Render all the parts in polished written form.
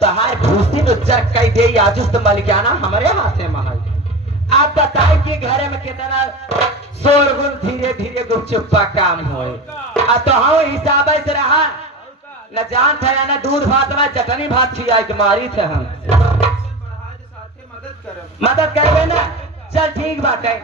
तहार भूसी तो चरक कई दे आजुस तो मलिकाना हमारे हाथे महल। आप बताए कि घरे में कितना शोरगुल धीरे धीरे गुपचुप्पा काम होए। आ तो हम हिसाब से रहा न जान था न दूध भात में चटनी भात खियाए के मारी थे हम। मदद करबे ना चल ठीक बात है।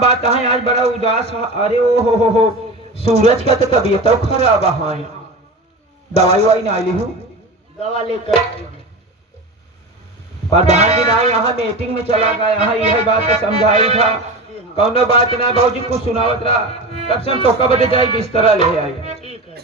बात है आज बड़ा उदास है। अरे ओ हो सूरज का तो तबीयत तो खराब है। दवाई वाई ना ली हूँ दवा लेकर प्रधान जी ना यहाँ मीटिंग में चला गया। यहाँ यह बात तो समझाई था कौनो बात ना बाबूजी कुछ सुनावत रहा तब से हम तो कब जाए बिस्तरा ले आई। ठीक है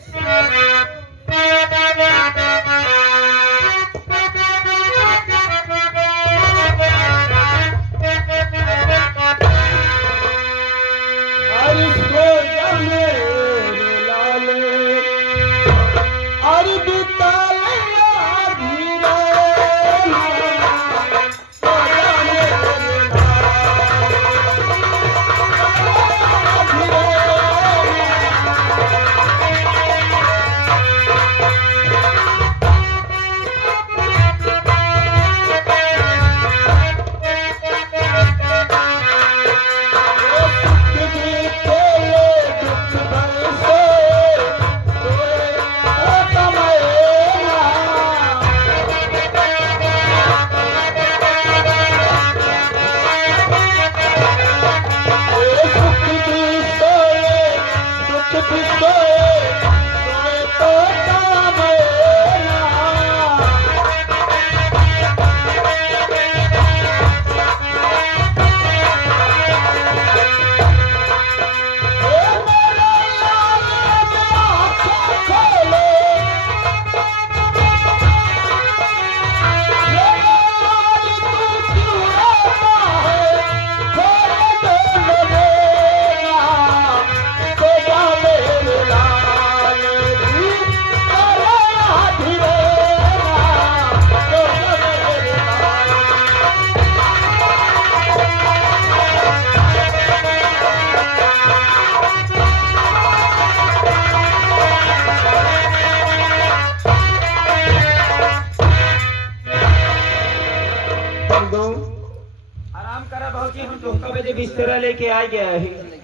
आराम करा भाजी हम तो कब बजे बिस्तरा लेके आ गया है।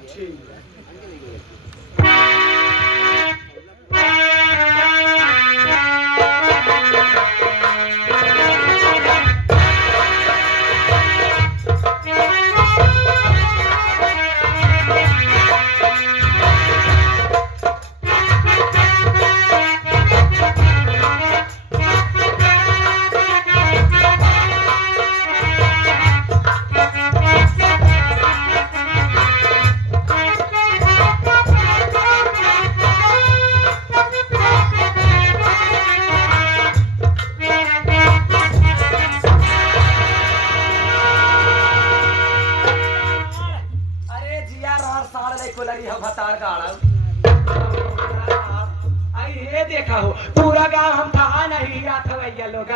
देखा हो पूरा गांव हम था नहीं रात भैया लोग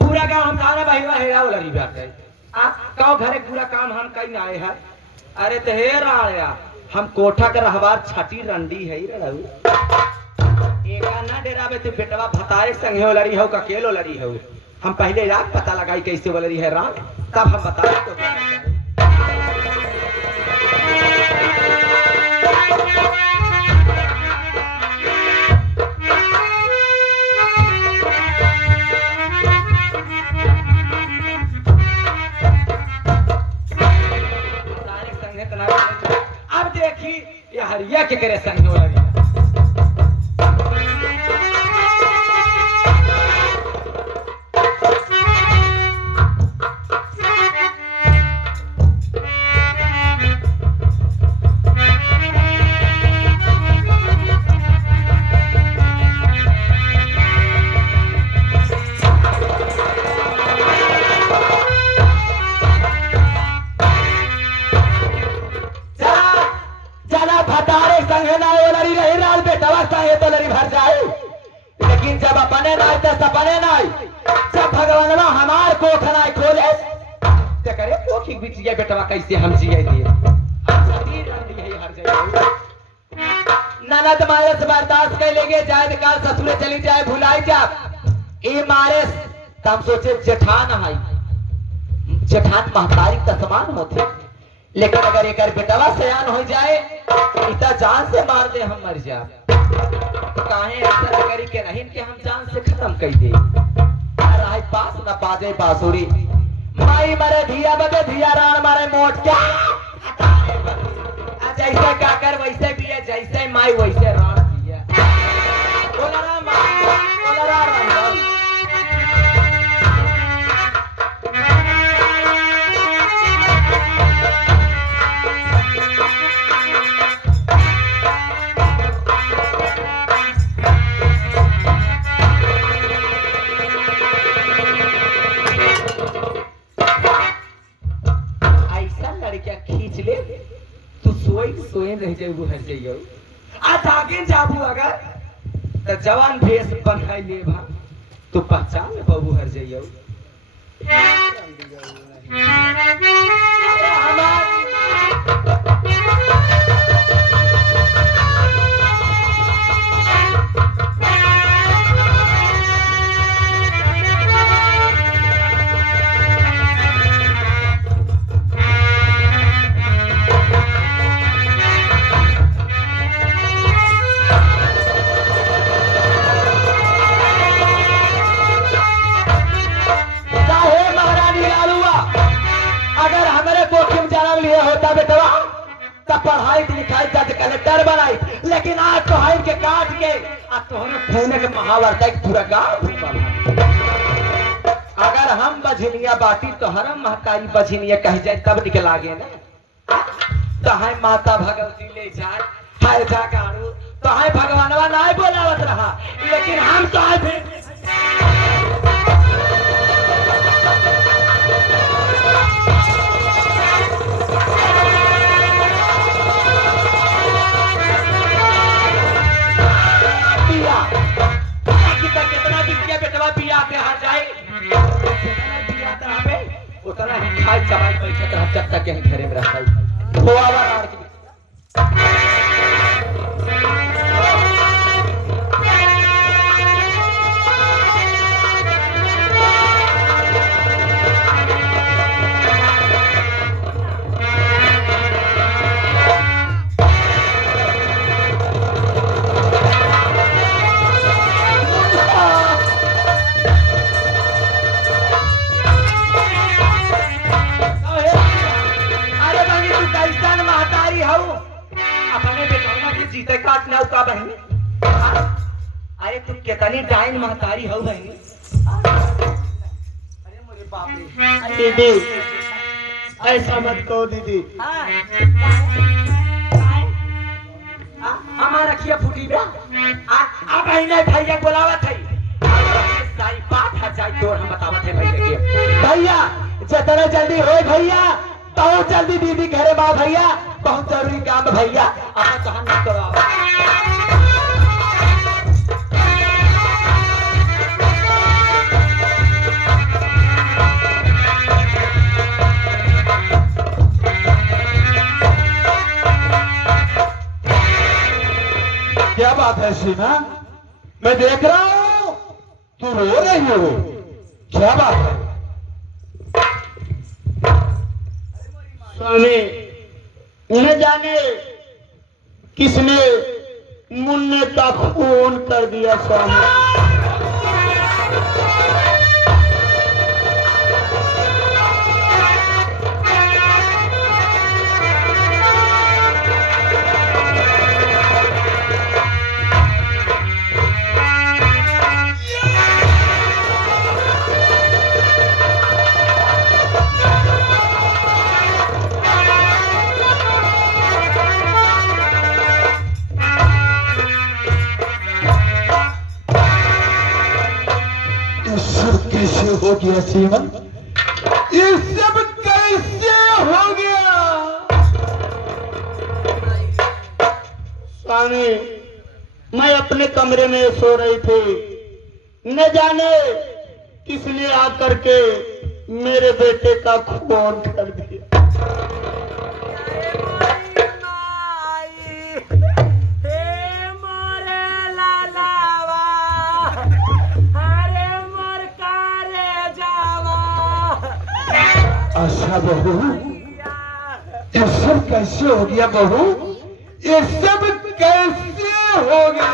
पूरा गांव हम था ना भाई हेरा लगी बात है आ कहो घरे पूरा काम हम कहीं आए हैं अरे तो हे राया हम कोठा के रहवार छठी रंडी है रे रहू एका ना डेरावे तू बेटवा भतारे संगे हो लड़ी हो अकेलो लड़ी हो हम पहले रात पता लगाई कैसे बोल रही है रात तब हम बता तो अब देखी ये हरिया के करे संग हो लगी लेकिन जब अपने नाई तो सपने नाई जब भगवानवा हमार कोखना खोले तो करे कोखी बिटिया बेटवा कैसे हम जिए दिए ननद मारे से बर्दाश्त कर लेंगे जाए काल ससुरे चली जाए भुलाई जा ये मारे तब सोचे जेठान है जेठान महतारी का समान होते लेकिन अगर एक बेटवा सयान हो जाए इतना जान से मार दे हम मर जा काहे ऐसा करी के नहीं कि हम जान से खत्म कर दे रहा पास न बाजे बांसुरी माई मरे धिया बगे धिया रान मारे मोट क्या जैसे काकर वैसे भी है जैसे माई वैसे रान दिया बोला रा माई बोला रा रान खींच ले तू सोए रह जाए वो हर जाइयो आज आगे जाबू अगर तो जवान भेष बनाई ले भा तू पहचान ले बाबू हर जाइयो पढ़ाई लिखाई जाके कलेक्टर बनाई लेकिन आज तो हाइट के काट के आज तोहरे खूने के महावर्ता पूरा गांव अगर हम बझनिया बाटी तो हरम महतारी बझनिया कह जाए तब निकला गे ना तो है माता भगवती ले जाए हाय जा गाड़ू तो है भगवानवा ना बोलावत रहा लेकिन हम तो है कितना बिटिया बेटवा पिया के हाथ जाए उतना ही खाई चबाई बैठे तो जब तक यहीं घरे में रहता है वो आवाज जीते काटना का बहनी अरे तुम कितनी डाइन महतारी हो बहनी अरे मेरे बाप रे दीदी ऐसा मत कहो दीदी हमारा किया फूटी बा अब बहने भैया बोलावा थई सारी बात है जाए तो हम बतावत है भैया के भैया जितना जल्दी होए भैया बहुत जल्दी दीदी घरे बा भैया बहुत जरूरी काम भैया आप तो हम करो बात है सीमा? मैं देख रहा हूं तू रो रही हो, क्या बात है? स्वामी, न जाने किसने मुन्ने का खून कर दिया स्वामी। कैसे हो गया सीमा? ये सब कैसे हो गया? स्वामी, मैं अपने कमरे में सो रही थी, न जाने किसने आकर के मेरे बेटे का खून कर दिया। अच्छा बहू, ये सब कैसे हो गया बहू? ये सब कैसे हो गया?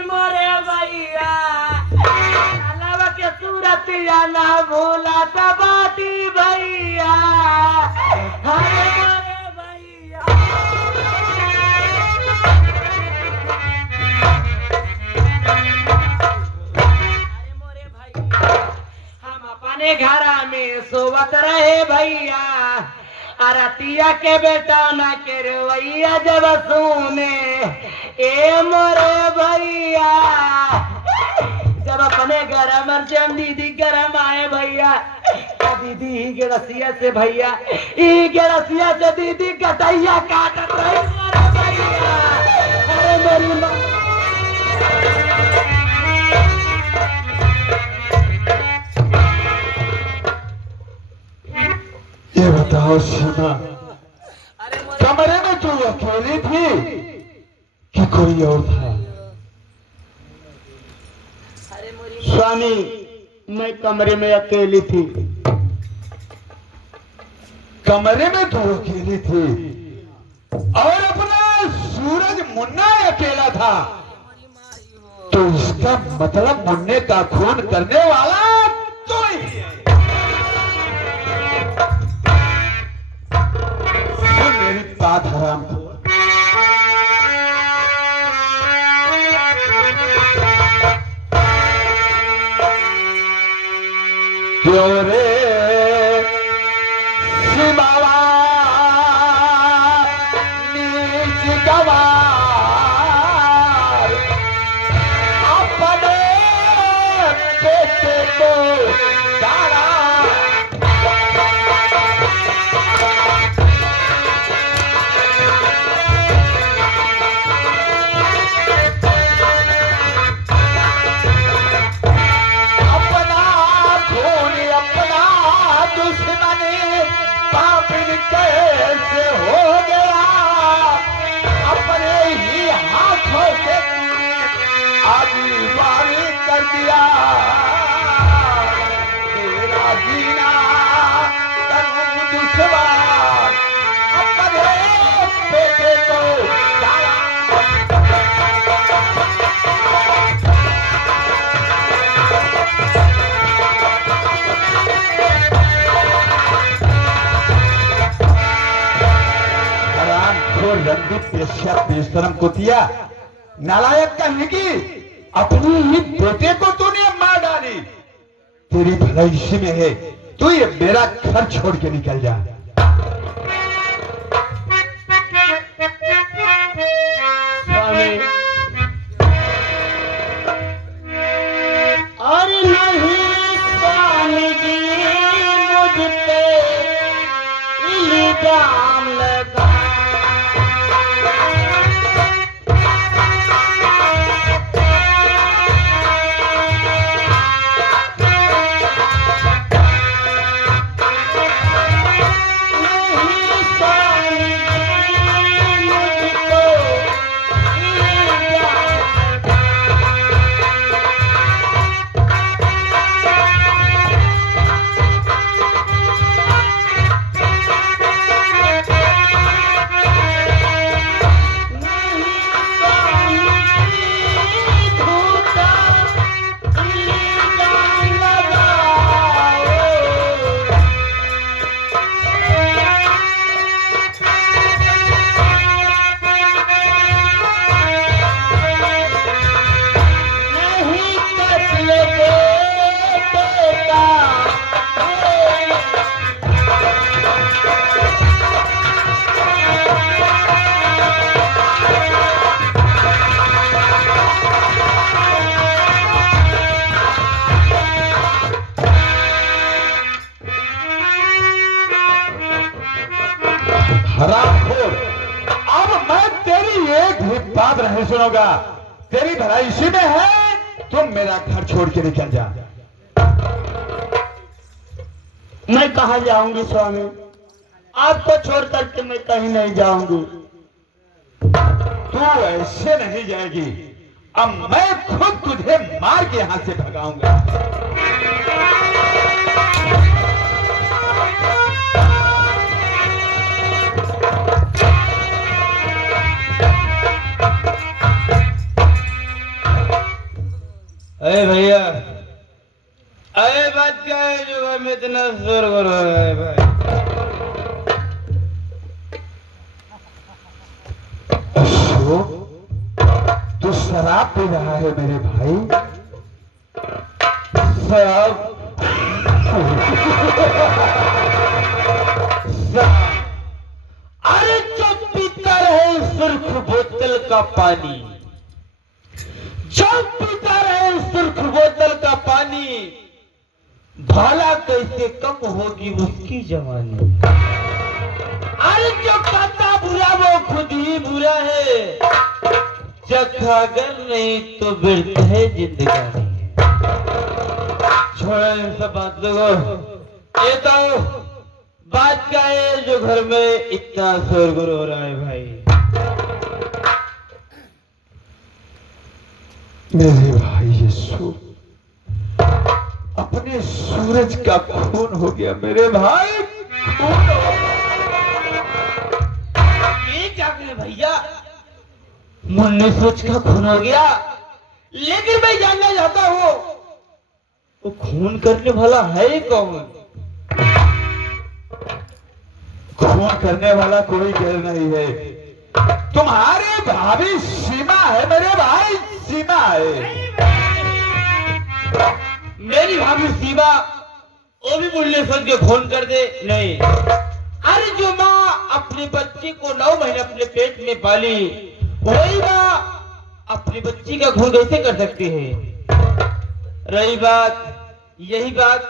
मोरे भैया अलावा के सूरत या ना भूला बाटी भैया, हरे मोरे भैया। हम अपने घर में सोवत रहे भैया, अरतिया के बेटा न के रवैया जब सुने ए मोरे भैया। जब अपने घर मर्चम दीदी गरम आए भैया, दीदी ही गिरसिया से भैया, ई गिरसिया से दीदी कटैया काटत रही मोरे भैया। अरे मेरी माँ ये बताओ सीमा, कमरे में तू अकेली थी कि कोई और था? स्वामी, मैं कमरे में अकेली थी। कमरे में तू अकेली थी और अपना सूरज मुन्ना अकेला था, तो इसका मतलब मुन्ने का खून करने वाला तो ही है। सुन मेरी बात हराम को, क्यों रे शिवावा नीच गवार अपने बेटे को डाला। अपना खून अपना दुश्मनी पापिन कैसे हो गया, अपने ही हाथों से आजीवानी कर दिया। तेरा जीना करूं दुश्मन, अपने बेटे को डाला। रंगी पेशा बेशरम कुतिया, नालायक कहेगी, अपनी ही बेटे को तूने मार डाली। तेरी भलाई इसी में है, तू ये मेरा घर छोड़ के निकल जा। स्वामी, अरे नहीं स्वामी जी, मुझ पे इल्जाम लगा। नहीं सुनूंगा। तेरी भलाई इसी में है, तुम मेरा घर छोड़ के निकल जा। मैं कहाँ जाऊंगी स्वामी, आपको छोड़ करके मैं कहीं नहीं जाऊंगी। तू ऐसे नहीं जाएगी, अब मैं खुद तुझे मार के यहां से भगाऊंगा। अरे भैया, अरे बात क्या है जो घर में इतना शोर हो रहा है भाई? अशोक, तू शराब पी रहा है मेरे भाई? शराब? अरे जो पीता रहे सुर्ख बोतल का पानी, जो पीता रहे सुर्ख बोतल का पानी, भला कैसे कम होगी उसकी जवानी। अरे जो कहता बुरा वो खुद ही बुरा है, चखागर नहीं तो बिरत है जिंदगानी। छोड़ो इन सब बातों को, ये तो बात क्या है जो घर में इतना शोरगुल हो रहा है भाई? मेरे भाई यीशु, अपने सूरज का खून हो गया मेरे भाई, खून हो गया। ये क्या करें भैया, मुन्ने सोच का खून हो गया, लेकिन मैं जानना चाहता हूँ वो खून करने वाला है कौन? खून करने वाला कोई गैर नहीं है, तुम्हारी भाभी सीमा है मेरे भाई, सीमा है। मेरी भाभी सीमा, वो भी मुन्ने सोच के खून कर दे? नहीं। अरे जो माँ अपने बच्चे को 9 महीने अपने पेट में पाली, वही माँ अपनी बच्ची का खून कैसे कर सकती है? रही बात, यही बात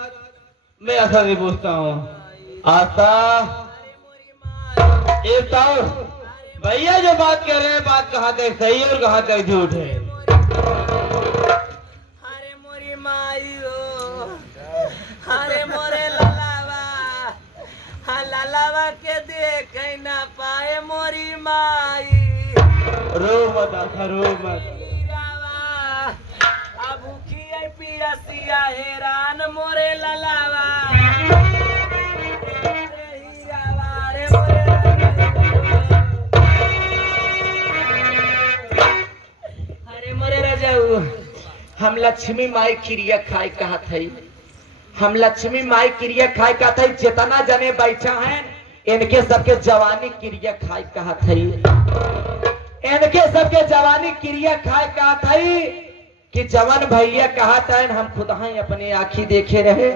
मैं आशा से पूछता हूँ। आशा, ये बताओ भैया जो बात कह रहे हैं, बात कहाँ तक सही है और कहाँ तक झूठ है? अरे मोरी माई हो, अरे मोरे ललावा, हाँ ललावा के देख ना पाए मोरी माई। रो मत आशा, रो मत। हीरावा, अब भूखी पियासिया हैरान मोरे ललावा। अरे हीरावा, अरे मोरे ललावा। अरे मोरे राजाऊ, हम लक्ष्मी माई क्रिया खाए कहा थई, हम लक्ष्मी माई क्रिया खाए कहा थई, जितना जने बैठा हैं इनके सबके जवानी क्रिया खाए कहा थई, इनके सबके जवानी क्रिया खाए कहा थई कि जवान भैया कहा था हम खुद ही अपने आंखी देखे रहे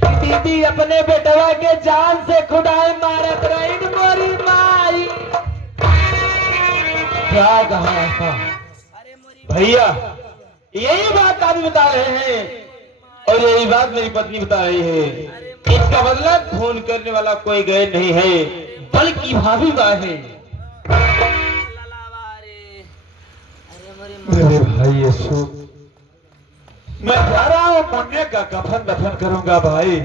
कि दीदी अपने बेटवा के जान से खुदाई मारत रही मोरी माई। क्या कहा ऐसा? भैया यही बात आप बता रहे हैं और यही बात मेरी पत्नी बता रही है। इसका मतलब खून करने वाला कोई गैर नहीं है, बल्कि भाभी बा है। मेरे भाई यीशु, मैं जा रहा हूं मुन्ने का कफन दफन करूंगा भाई,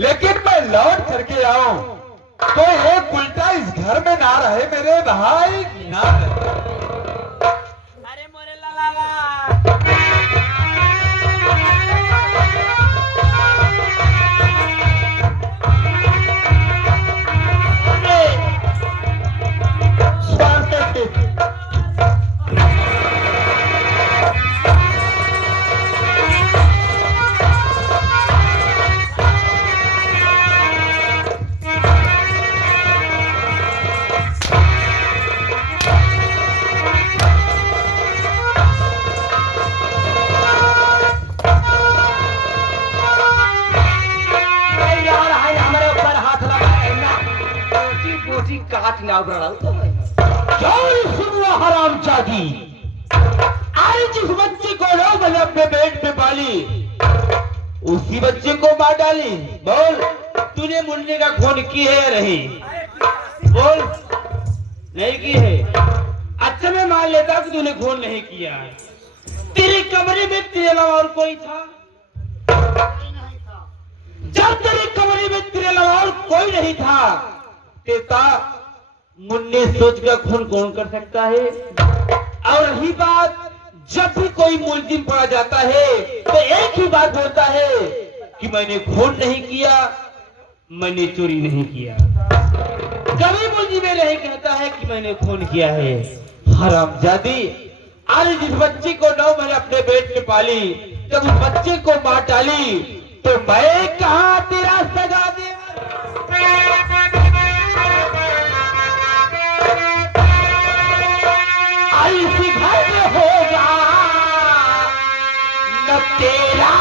लेकिन मैं लौट करके आऊं तो एक उल्टा इस घर में ना रहे मेरे भाई, ना रहे। अरे मोरे ललावा, काट ना उगड़ा तो सुनो हरामजादी, अरे जिस बच्चे को 9 महीने अपने पेट में पाली, उसी बच्चे को मार डाली। बोल, तूने मुन्ने का खून की है या नहीं? बोल, नहीं की है अच्छा मैं मान लेता कि तूने खून नहीं किया। तेरे कमरे में तेरे अलावा और कोई था? जब तेरे कमरे में तेरे अलावा और कोई नहीं था, तेता मुन्ने सोच का खून कौन कर सकता है? और रही बात, जब भी कोई मुलजिम पड़ा जाता है तो एक ही बात बोलता है कि मैंने खून नहीं किया, मैंने चोरी नहीं किया। कभी मुलजिम नहीं कहता है कि मैंने खून किया है। हरामजादी, आज जिस बच्चे को 9 महीने अपने पेट में पाली, जब उस बच्चे को मार डाली तो मैं कहाँ तेरा सगा देवर? इसी घर में होगा न तेरा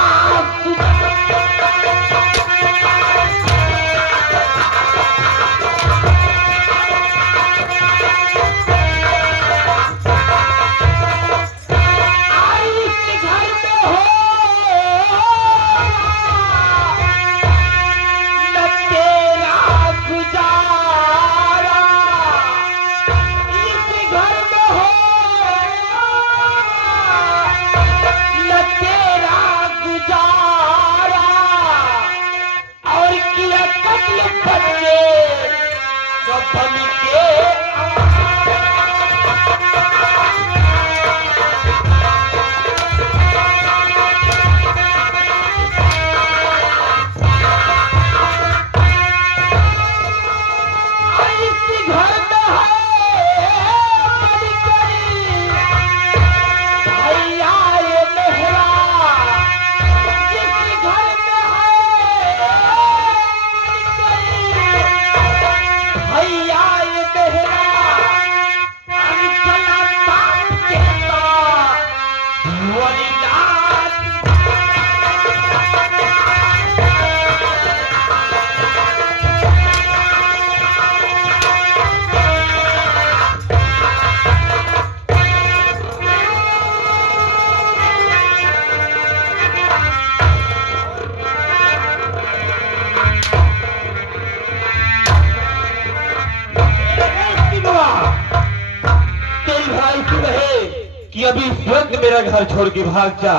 कि अभी तुरंत मेरा घर छोड़ के भाग जा,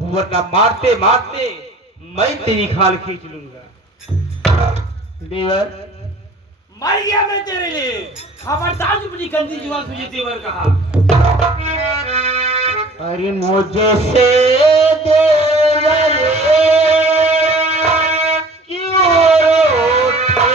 वरना मारते मारते मैं तेरी खाल खींच लूंगा। देवर, मर गया मैं तेरे लिए। खबरदार जो अपनी गंदी जुबान तुझे देवर कहा। अरे मुझे से देवर क्यों उठे?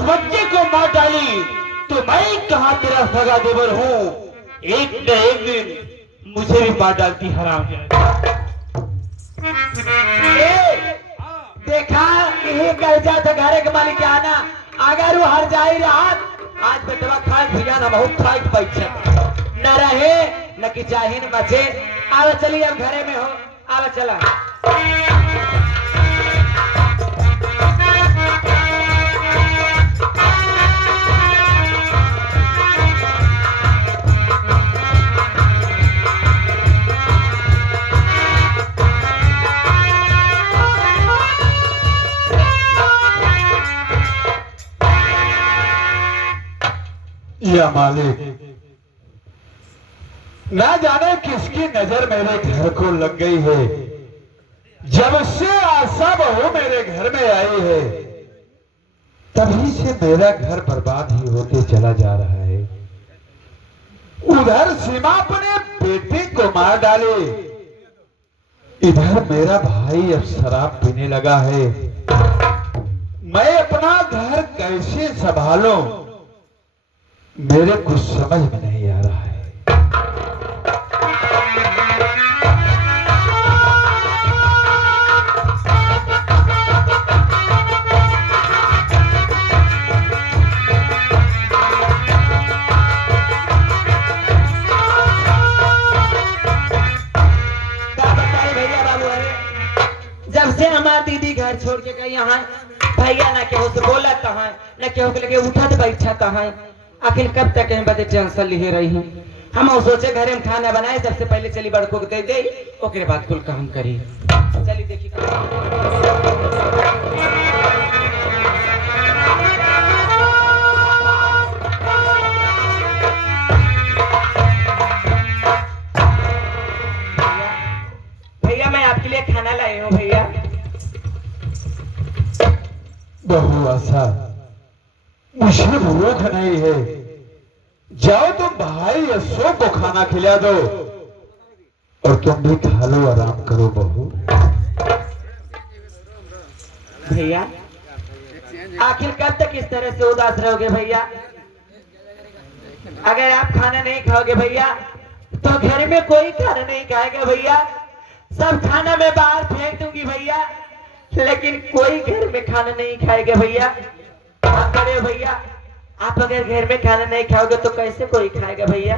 उस बच्चे को मार डाली तो मैं कहाँ तेरा सगा देवर हूँ। एक न एक दिन मुझे भी मार डालती हराम। देखा यही कह जा तो घरे के मालिक आना अगर वो हर जाई रहा आज बेटवा खाए भैया ना बहुत खाए पैसा न रहे न कि चाहे न बचे। आवे चलिए अब घरे में हो आवे चला। या मालिक ना जाने किसकी नजर मेरे घर को लग गई है। जब से आशा बहू मेरे घर में आई है तभी से मेरा घर बर्बाद ही होते चला जा रहा है। उधर सीमा अपने बेटे को मार डाले, इधर मेरा भाई अब शराब पीने लगा है। मैं अपना घर कैसे संभालूं मेरे कुछ समझ में नहीं आ रहा है। जब से हमार दीदी घर छोड़ के गई यहाँ भैया ना केहू से बोला कहाँ न केहू के लगे उठत बैठा कहाँ। आखिर कब तक कहीं बदे टेंशन लिए रही हूँ। हम सोचे घरे में खाना बनाए सबसे पहले चली बड़को को दे दे ओकरे बाद कुल काम करी। चली देखी भैया मैं आपके लिए खाना लाई हूँ। भैया बहू आशा मुझे भूख नहीं है, जाओ तुम भाई अशोक को खाना खिला दो और तुम भी खा लो आराम करो बहू। भैया आखिर कब तक इस तरह से उदास रहोगे भैया। अगर आप खाना नहीं खाओगे भैया तो घर में कोई खाना नहीं खाएगा भैया। सब खाना मैं बाहर फेंक दूंगी भैया लेकिन कोई घर में खाना नहीं खाएगा भैया। आप करे भैया आप अगर घर में खाना नहीं खाओगे तो कैसे कोई खाएगा भैया।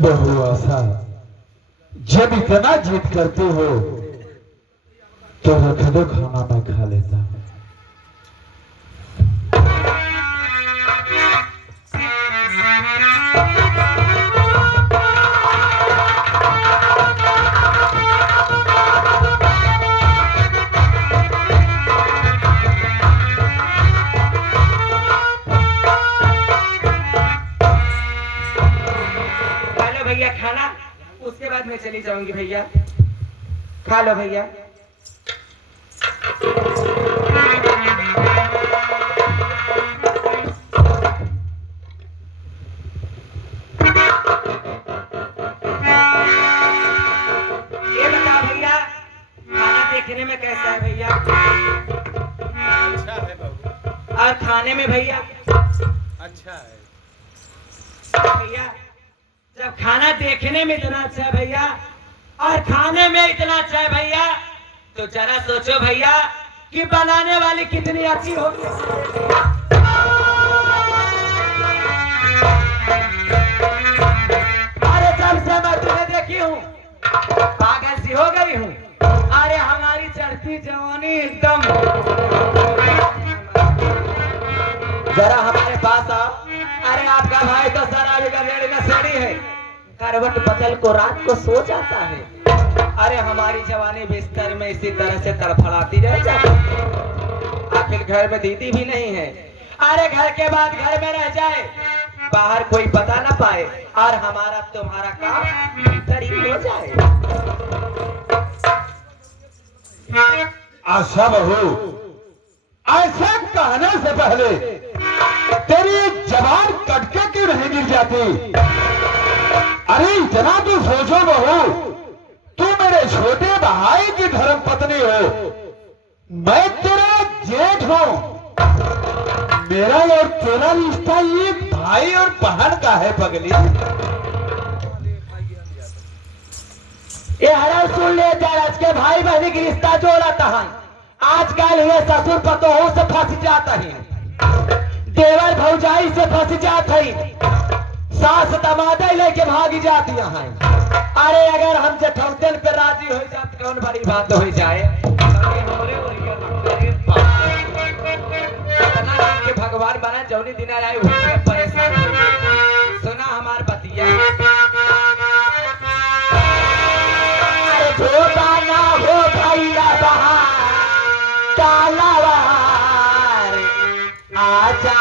बहू आशा जब इतना जिद करते हो तो रख दो खाना मैं खा लेता हूं। भैया खाना उसके बाद मैं चली जाऊंगी भैया। खा लो भैया। ये बताओ भैया खाना देखने में कैसा है भैया। अच्छा है बाबू। और खाने में भैया अच्छा है भैया। जब खाना देखने में इतना अच्छा है भैया और खाने में इतना अच्छा है भैया तो जरा सोचो भैया कि बनाने वाली कितनी अच्छी होगी। अरे जब से मैं तुम्हें देखी हूँ पागल सी हो गई हूँ। अरे हमारी चढ़ती जवानी एकदम। जरा हमारे पास आओ। अरे आपका भाई तो सारा भी गधेड़ी नशेड़ी है। करवट बदल को रात को सो जाता है। अरे हमारी जवानी बिस्तर में इसी तरह से तड़फड़ाती रह जाती है। आखिर घर में दीदी भी नहीं है। अरे घर के बाद घर में रह जाए बाहर कोई पता ना पाए और हमारा तुम्हारा काम भीतर ही हो जाए। आशा बहू ऐसा कहने से पहले तेरी जबान कटके क्यों नहीं गिर जाती। अरे इतना तो सोचो बहू, तू मेरे छोटे भाई की धर्म पत्नी हो मैं तेरा जेठ हूं। मेरा और तेरा रिश्ता ये भाई और बहन का है पगली। ये हरा सुन ले आज के भाई बहनी की रिश्ता जोड़ता है। आजकल ये ससुर पतोह से फंस जाता है, देवर भौजाई से फंस जाता है, सास दमादे लेके भागी जाती है। अरे अगर हम जठौतन पे राजी हो जाते कौन बड़ी बात हो जाए। भगवान बना जौनी दिन आए हुए परेशान हो गए। सुना हमार बतिया धोखा ना हो भैया बहार तालावार आजा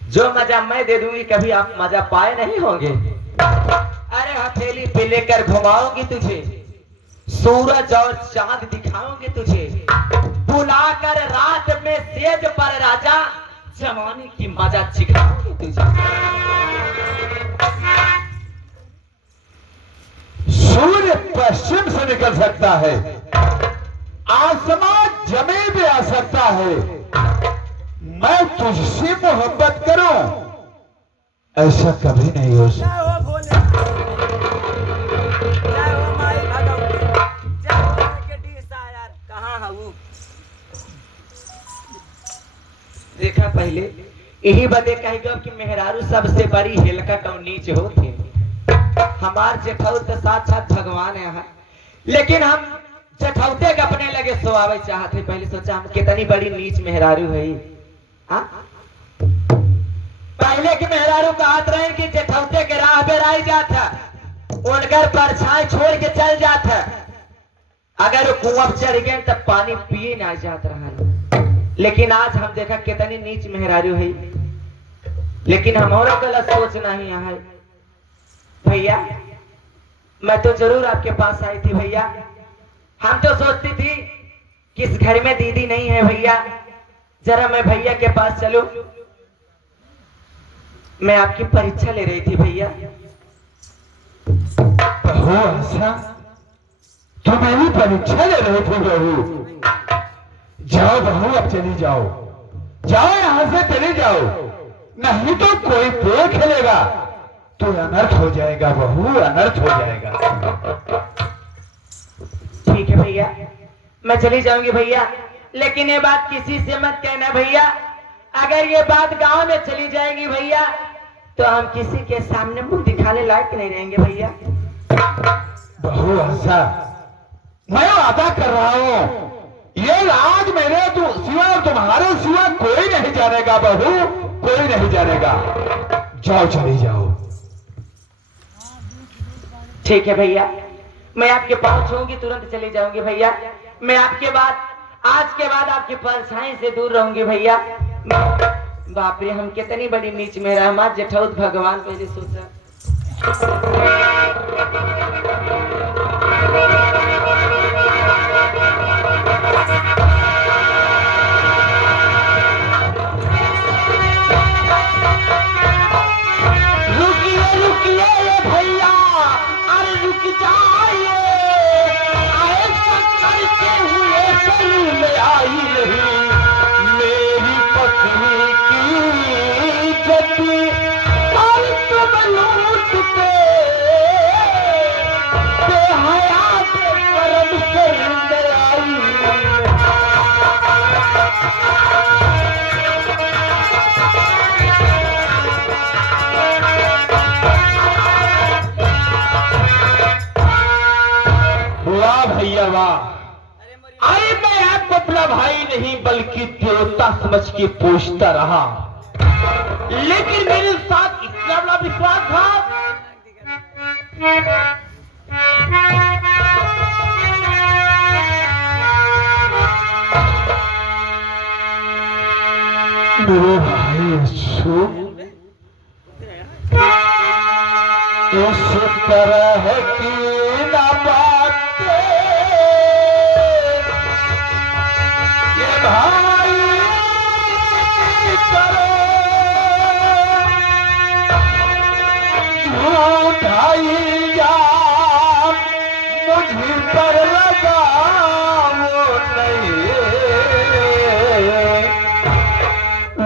जो मजा मैं दे दूंगी कभी आप मजा पाए नहीं होंगे। अरे हथेली पे लेकर घुमाऊंगी तुझे, सूरज और चांद दिखाऊंगी तुझे, बुलाकर रात में सेज पर राजा जवानी की मजा चिखाऊंगी तुझे। सूर्य पश्चिम से निकल सकता है, आसमान जमीन पे आ सकता है, मैं तुझसे मोहब्बत करूं ऐसा कभी नहीं हो सकता। पहले यही बदे कहेगा कि मेहरारू सबसे बड़ी हेलकट और नीच होती। हमार जेठौत तो साक्षात भगवान है, लेकिन हम जेठौते के अपने लगे सोआवे चाहते। पहले सोचा हम कितनी बड़ी नीच मेहरारू है। हाँ? पहले के मेहरारू कहत रहे कि जेठौते के राह पे राई जाता, उनकर परछाई छोड़ के चल जाता। अगर वो कुआं चढ़ गए तब पानी पिए ना जात रहा। लेकिन आज हम देखा कितनी नीच मेहरारू है, लेकिन हमारा गलत सोच नहीं है भैया। मैं तो जरूर आपके पास आई थी भैया। हम तो सोचती थी कि इस घर में दीदी नहीं है भैया, जरा मैं भैया के पास चलूं। मैं आपकी परीक्षा ले रही थी भैया। बहू ऐसा तुम मेरी परीक्षा ले रहे थे बहू? जाओ बहू, अब चली जाओ, जाओ यहां से चले जाओ, नहीं तो कोई देख लेगा तो अनर्थ हो जाएगा बहू, अनर्थ हो जाएगा। ठीक है भैया, मैं चली जाऊंगी भैया, लेकिन ये बात किसी से मत कहना भैया। अगर ये बात गांव में चली जाएगी भैया तो हम किसी के सामने मुंह दिखाने लायक नहीं रहेंगे भैया। बहू ऐसा मैं वादा कर रहा हूं, ये राज मेरे सिवा तुम्हारे सिवा कोई नहीं जानेगा बहू, कोई नहीं जानेगा। जाओ, चली जाओ। ठीक है भैया, मैं आपके पास छूंगी तुरंत चली जाऊंगी भैया। मैं आपके बाद आज के बाद आपकी परछाई से दूर रहूंगी भैया। बाप रे, हम कितनी बड़ी नीच में रहा। हमारे जेठौत भगवान पहले सोचा। भैया वाह। अरे मैं आपको अपना भाई नहीं बल्कि देवता समझ के पूछता रहा, लेकिन मेरे साथ इतना बड़ा विश्वास था। मेरे भाई अशोक इस तरह की ना बात ये भाई करो, झूठाई जाम मुझ पर लगा वो नहीं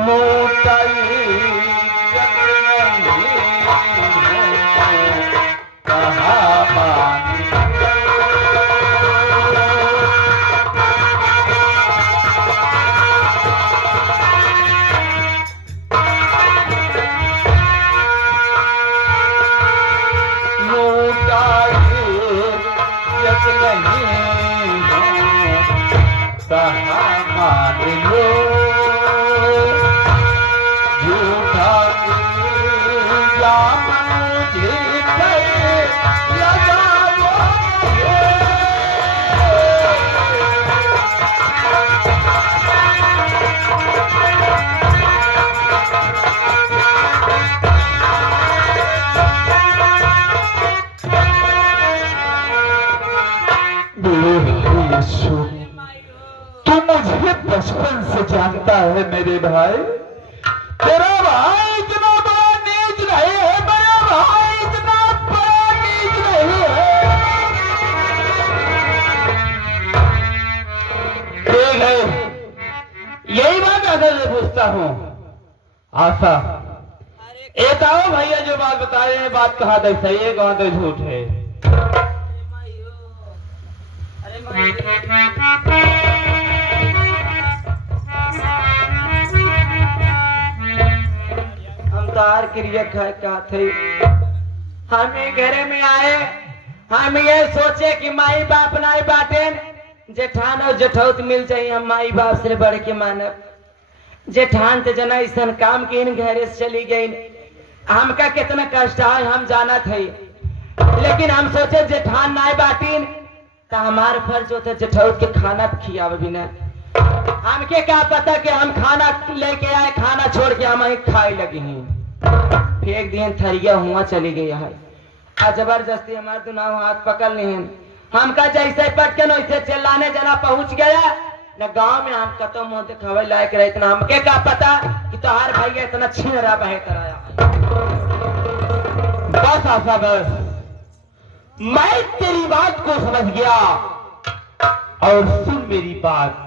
लूटाई कहा मानी। तू मुझे बचपन से जानता है मेरे भाई, तेरा भाई इतना बड़ा नीच नहीं है, मेरा भाई इतना बड़ा नीच नहीं है। ठीक है, यही बात अगर मैं पूछता हूँ आशा, एक आओ भैया जो बात बता रहे हैं, बात कहा तो सही है, कहा तो झूठ है। क्रिया खाए कहा थे। हम ये घरे में आए, हम ये सोचे कि माई बाप नाई बाटेन, जेठान और जेठौत मिल जाए, हम माई बाप से बढ़ के मानब। जेठान ते जना ऐसा काम की इन घरे से चली गई, हमका कितना कष्ट है हम जाना थे, लेकिन हम सोचे जेठान नाई बाटीन तो हमार फर्ज होता जेठौत के खाना खियावे बिना। हमके क्या पता कि हम खाना लेके आए, खाना छोड़ के हम खाए लगे हैं। फिर एक दिन थरिया हुआ चली गई है, आज जबरदस्ती हमारे दुनाव हाथ पकड़ ली हैं। हमका जैसे पटके न वैसे चिल्लाने जना पहुंच गया न गांव में, हम खत्म होते खबर लायक रहे। इतना हमके क्या पता कि तोहार भाई इतना छीन रहा बहे कराया। बस आशा बस, मैं तेरी बात को समझ गया और सुन मेरी बात।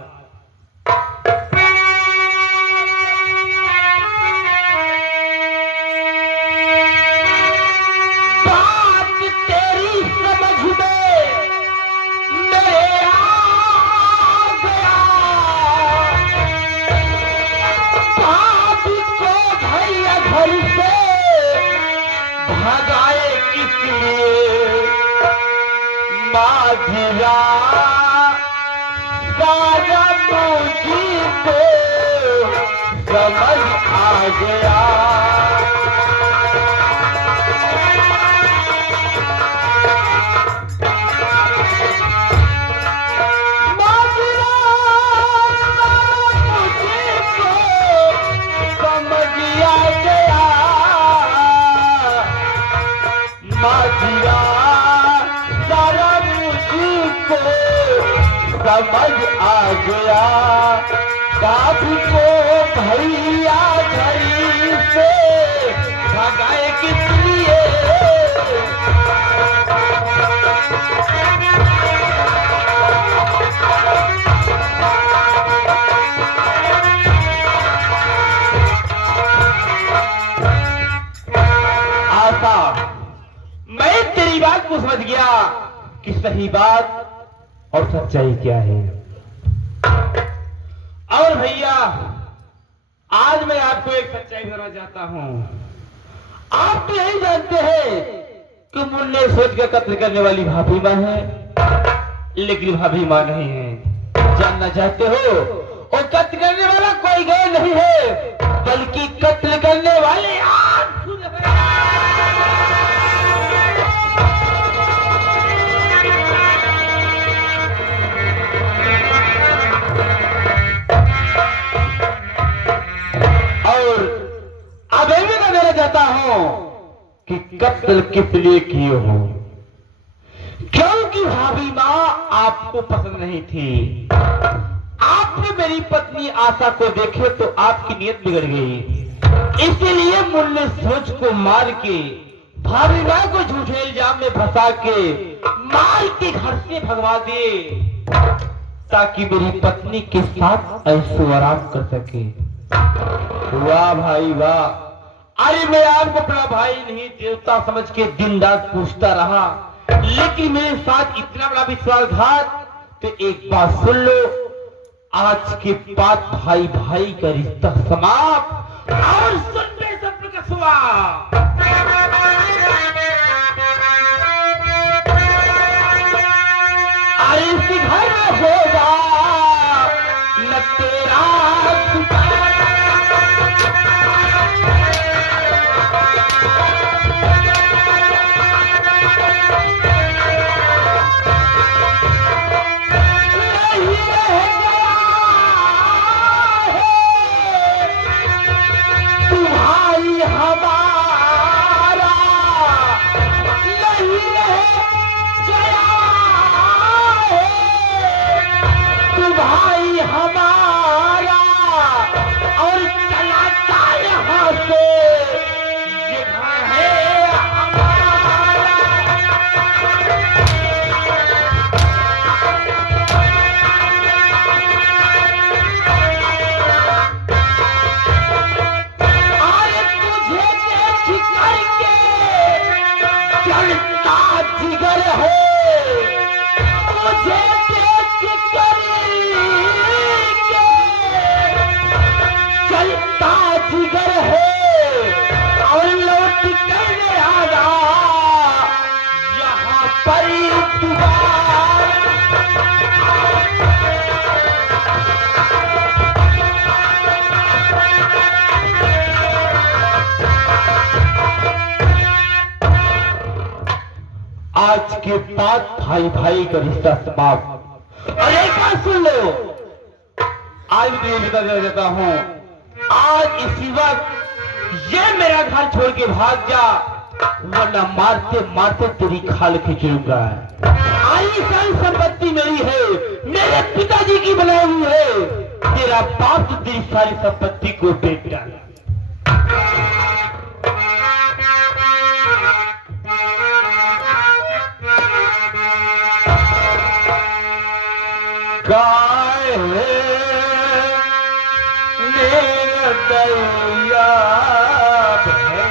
बात तेरी समझ में मेरे आ गया, बाप को भैया घर से भगाए किस लिए, माझिया राजा मुझी को समझ आ गया। माझिया मुझी को समझ आ गया, माझिया सारा मुझको समझ आ गया, बाप को भैया घरी से भगाए किस लिए, आशा मैं तेरी बात को समझ गया कि सही बात और सच्चाई क्या है। और भैया आज मैं आपको एक सच्चाई बताना चाहता हूं। आप तो यही जानते हैं कि मुन्ने सोच के कत्ल करने वाली भाभी मां है, लेकिन भाभी मां नहीं है। जानना चाहते हो और कत्ल करने वाला कोई गए नहीं है, बल्कि कत्ल करने वाले आप खुद हैं। और अब ये भी मैं देना चाहता हूं कि कत्ल किस लिए किए हो, क्योंकि भाभी मां आपको पसंद नहीं थी। आपने मेरी पत्नी आशा को देखे तो आपकी नीयत बिगड़ गई, इसीलिए मुन्ने सोच को मार के भाभी मां को झूठे इल्जाम में फंसा के मार के घर से भगवा दिए, ताकि मेरी पत्नी के साथ ऐशो आराम कर सके। वाह भाई वाह, अरे मैं आपको अपना भाई नहीं देवता समझ के दिन रात पूछता रहा, लेकिन मेरे साथ इतना बड़ा विश्वासघात। तो एक बात सुन लो, आज के बाद भाई भाई का रिश्ता समाप्त। और सुन ले सब कसवा, अरे इसी घर में होगा न तेरा हमारा और चलाता यहाँ से ये घर है हमारा। अरे तुझे देख करके चलता जिगर है, तुझे देख कर चलता जिगर है और आज के बाद भाई भाई का रिश्ता समाप्त। और एक बात सुन लो, आज भी बता देता हूं, आज इसी वक्त ये मेरा घर छोड़ के भाग जा, वरना मारते मारते तेरी खाल खींचूंगा। आई सारी संपत्ति मेरी है, मेरे पिताजी की बनाई हुई है। तेरा बाप तो तेरी सारी संपत्ति को बेच डाला। गाय निर्दया भैया,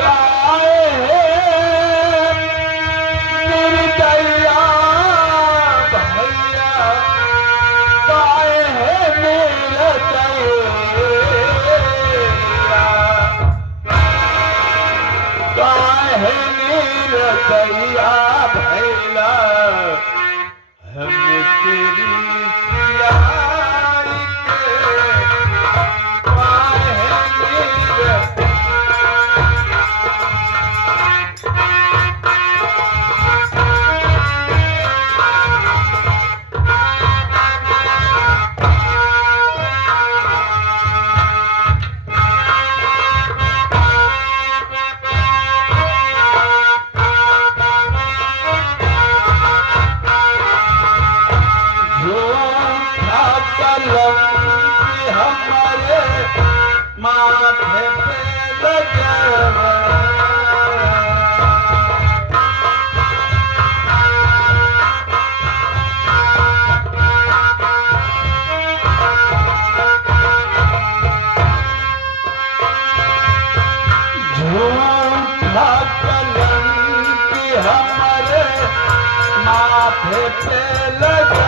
गाय निर्दया भैया, गाय निर्दया, गाय निर्दया भैया, हम तेरी सियारी के पाए नीर। हमारे माथे पे लगा, झूठा कलंक हमारे माथे पे लगा।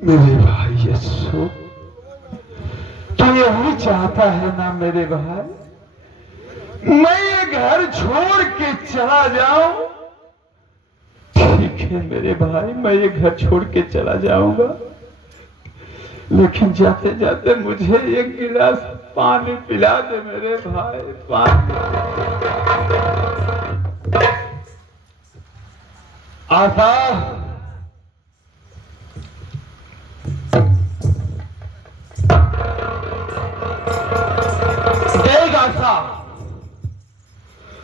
मेरे भाई यशो, तू यही चाहता है ना मेरे भाई, मैं ये घर छोड़ के चला जाऊं? ठीक है मेरे भाई, मैं ये घर छोड़ के चला जाऊंगा, लेकिन जाते जाते मुझे एक गिलास पानी पिला दे मेरे भाई, पानी। आशा,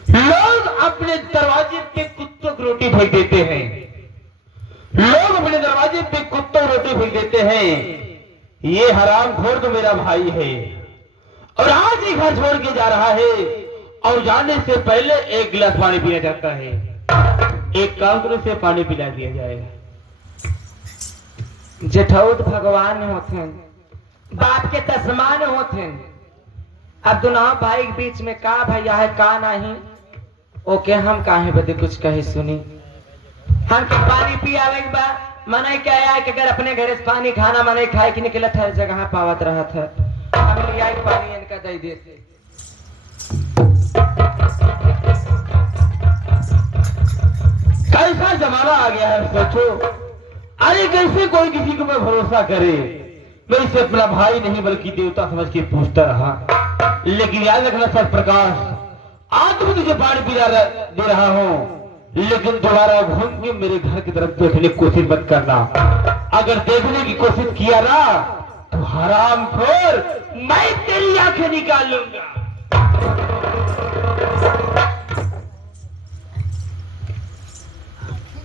लोग अपने दरवाजे पे कुत्तों को रोटी फेंक देते हैं, लोग अपने दरवाजे पे कुत्तों को रोटी फेंक देते हैं। ये हरामखोर तो मेरा भाई है और आज ही घर छोड़ के जा रहा है, और जाने से पहले एक गिलास पानी पीना चाहता है। एक काम करो, से पानी पिला दिया जाएगा। जेठौत भगवान होते हैं, बाप के तस्मान होते हैं। अब दोनों भाई के बीच में का भैया है का नहीं, ओके हम काहे बदे कुछ कहे सुनी। हमके पानी पियावे के बा मने क्या है कि अगर अपने घरे से पानी खाना मने खाए कि निकलत है जगह पावत रहा था हम लिया पानी इनका दे देते। कैसा जमाना आ गया है सोचो। अरे कैसे कोई किसी को मैं भरोसा करे। मैं इसे अपना भाई नहीं बल्कि देवता समझ के पूछता रहा। लेकिन याद रखना सर प्रकाश, आज तो मैं तुझे पानी पिला दे रहा हूँ लेकिन दोबारा घूम के मेरे घर की तरफ देखने की कोशिश मत करना। अगर देखने की कोशिश किया ना तो हरामखोर मैं तेरी आंखें निकाल लूंगा।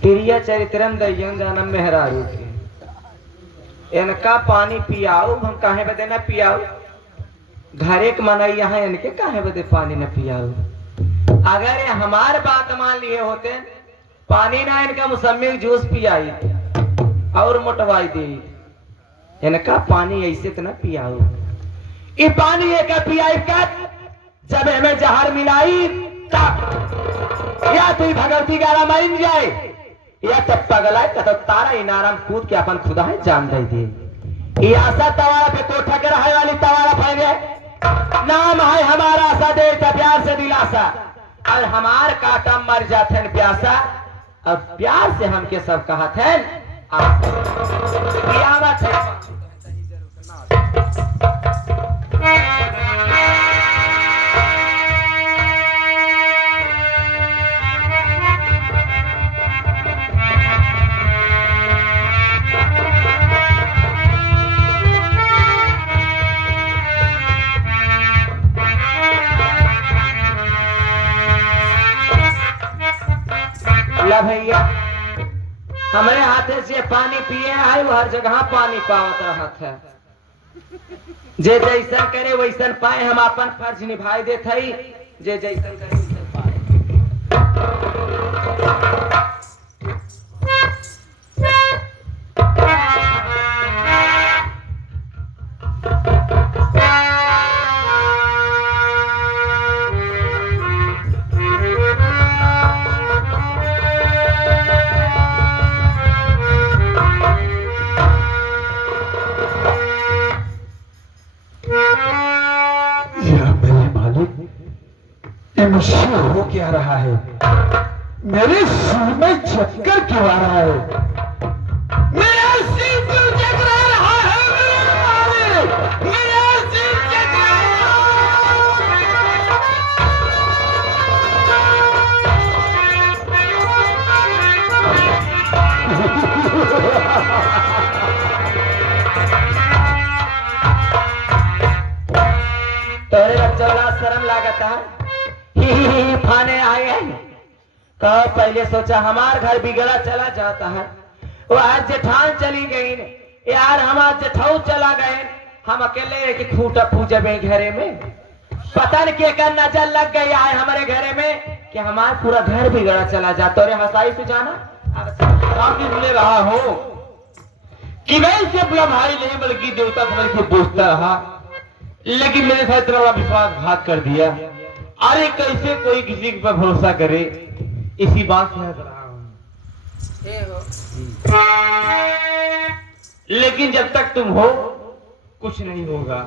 प्रिय चरित्रम दय्यम जानम मेहरारू के इनका पानी पियाओ हम काहे बदे न पियाओ। घरे के मनाई यहाँ इनके काहे बदे पानी न पियाओ। अगर ये हमार बात मान लिए होते पानी ना इनका मौसमी जूस पियाई और मोटवाई दे इनका पानी ऐसे तो न पियाओ। ये पानी एक पियाई कब जब हमें जहर मिलाई तब या तो भगवती गारा मर जाए या तब पगला तो तारा इनारम कूद के अपन खुदा है जान दे दे। ये आशा तवारा पे कोठा के रहे वाली तवारा फल गए नाम है हमारा आशा दे प्यार से दिलासा और हमार काटा मर जाते हैं प्यासा और प्यार से हमके सब कहा थे भैया हमारे हाथे से पानी पिए आए वो हर जगह पानी पावत रहा था। जे जैसन करे वैसन पाए हम अपन फर्ज निभाई दे थई जे जैसन करे वैसन पाए। मुझसे हो क्या रहा है। मेरे सिर में चक्कर क्यों आ रहा है। मेरा सिर क्यों चकरा रहा है। मेरा सिर चकरा तोरे बच्चा वाला शर्म लागत है फाने आए हैं। कब पहले सोचा हमार घर बिगड़ा चला जाता है वो आज जेठान चली गई यार हम आज जेठाऊ चला गए हम अकेले कि खूटा पूजे में घरे में पता नहीं क्या नजर लग गई है हमारे घरे में कि हमारा पूरा घर बिगड़ा चला जाता और हंसाई से जाना काफी सुने रहा हूँ कि मैं इसे अपना भाई नहीं बल्कि देवता समझ के पूछता रहा लेकिन मेरे साथ इतना बड़ा विश्वासघात कर दिया। अरे कैसे कोई किसी पर भरोसा करे इसी बात से हंस रहा हूं। लेकिन जब तक तुम हो कुछ नहीं होगा।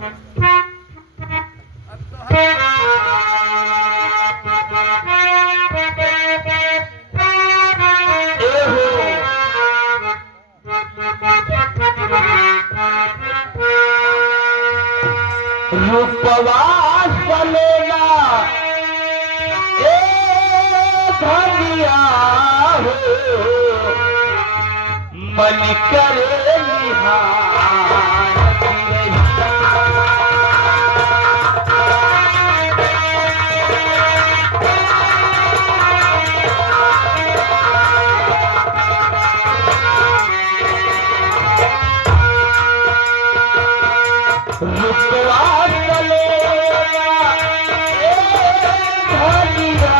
रूपवास बनेगा धनिया हो मन करे निहार रूपवास बनेगा धनिया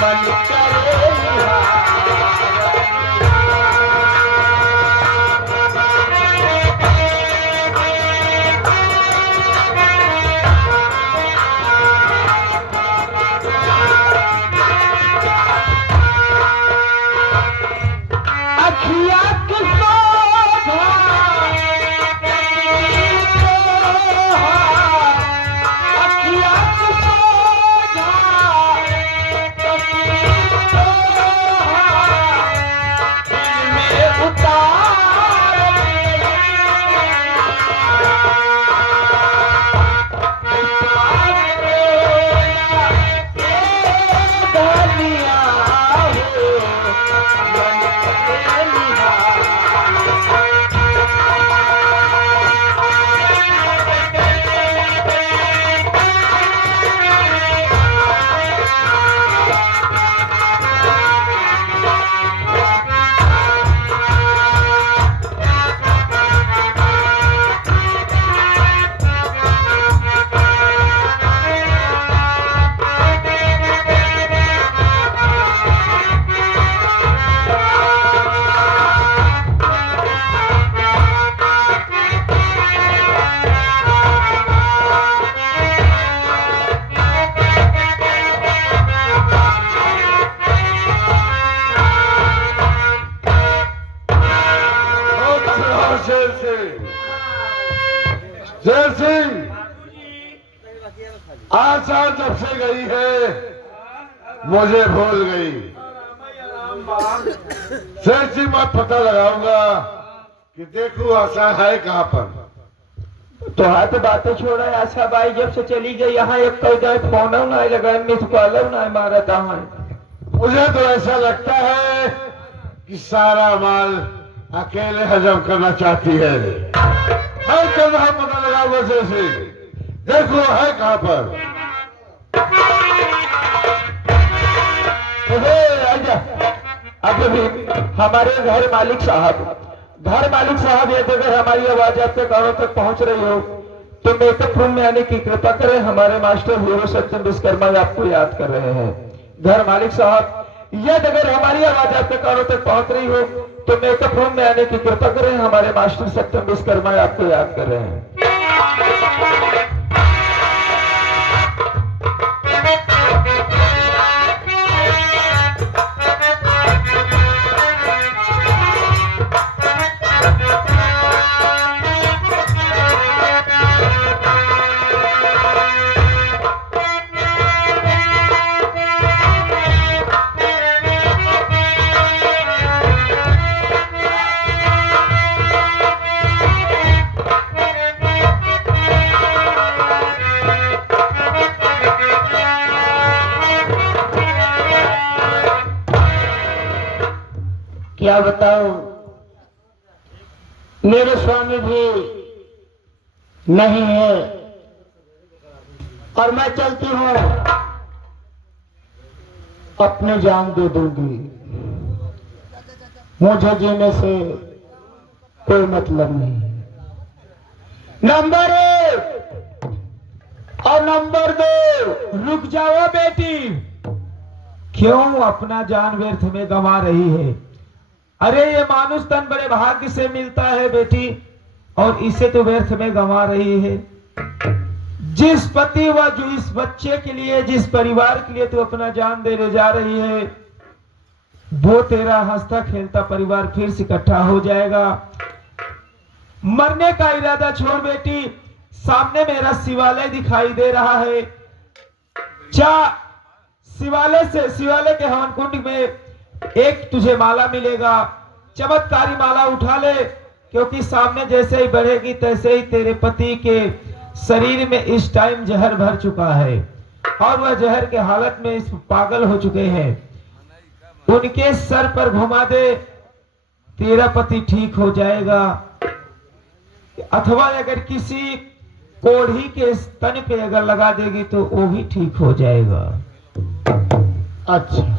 मन करे निहार शेर सिंह, आशा जब से गई है मुझे भूल गई। शेर सिंह मैं पता लगाऊंगा कि देखूं आशा है कहाँ पर। तो हाथ बातें छोड़ा है, आशा बाई जब से चली गई यहाँ एक कई जाए फोन ना लगा, मिस कॉल ना मारा था। मुझे तो ऐसा लगता है कि सारा माल अकेले हजम करना चाहती है। मैं चल रहा पता लगा शेर सिंह, देखो है कहाँ पर। अब भी हमारे घर मालिक साहब ये अगर हमारी आवाज आपके कानों तक पहुंच रही हो तो मेकअप रूम में आने की कृपा करें। हमारे मास्टर हीरो सत्यम विश्वकर्मा आपको याद कर रहे हैं। घर मालिक साहब, यदि अगर हमारी आवाज आपके कानों तक पहुंच रही हो तो मेकअप रूम में आने की कृपा करें। हमारे मास्टर सत्यम विश्वकर्मा आपको याद कर रहे हैं। क्या बताऊं, मेरे स्वामी भी नहीं है और मैं चलती हूं, अपनी जान दे दूंगी। मुझे जीने से कोई मतलब नहीं। नंबर 1 और नंबर 2। रुक जाओ बेटी, क्यों अपना जान व्यर्थ में गंवा रही है? अरे ये मानुष तन बड़े भाग्य से मिलता है बेटी, और इसे तो व्यर्थ में गंवा रही है। जिस पति व जो इस बच्चे के लिए, जिस परिवार के लिए तू अपना जान देने जा रही है, वो तेरा हंसता खेलता परिवार फिर से इकट्ठा हो जाएगा। मरने का इरादा छोड़ बेटी, सामने मेरा शिवालय दिखाई दे रहा है। जा शिवालय के हवन कुंड में एक तुझे माला मिलेगा, चमत्कारी माला उठा ले, क्योंकि सामने जैसे ही बढ़ेगी तैसे ही तेरे पति के शरीर में इस टाइम जहर भर चुका है और वह जहर के हालत में इस पागल हो चुके हैं। उनके सर पर घुमा दे, तेरा पति ठीक हो जाएगा। अथवा अगर किसी कोढ़ी के स्तन पे अगर लगा देगी तो वो भी ठीक हो जाएगा। अच्छा,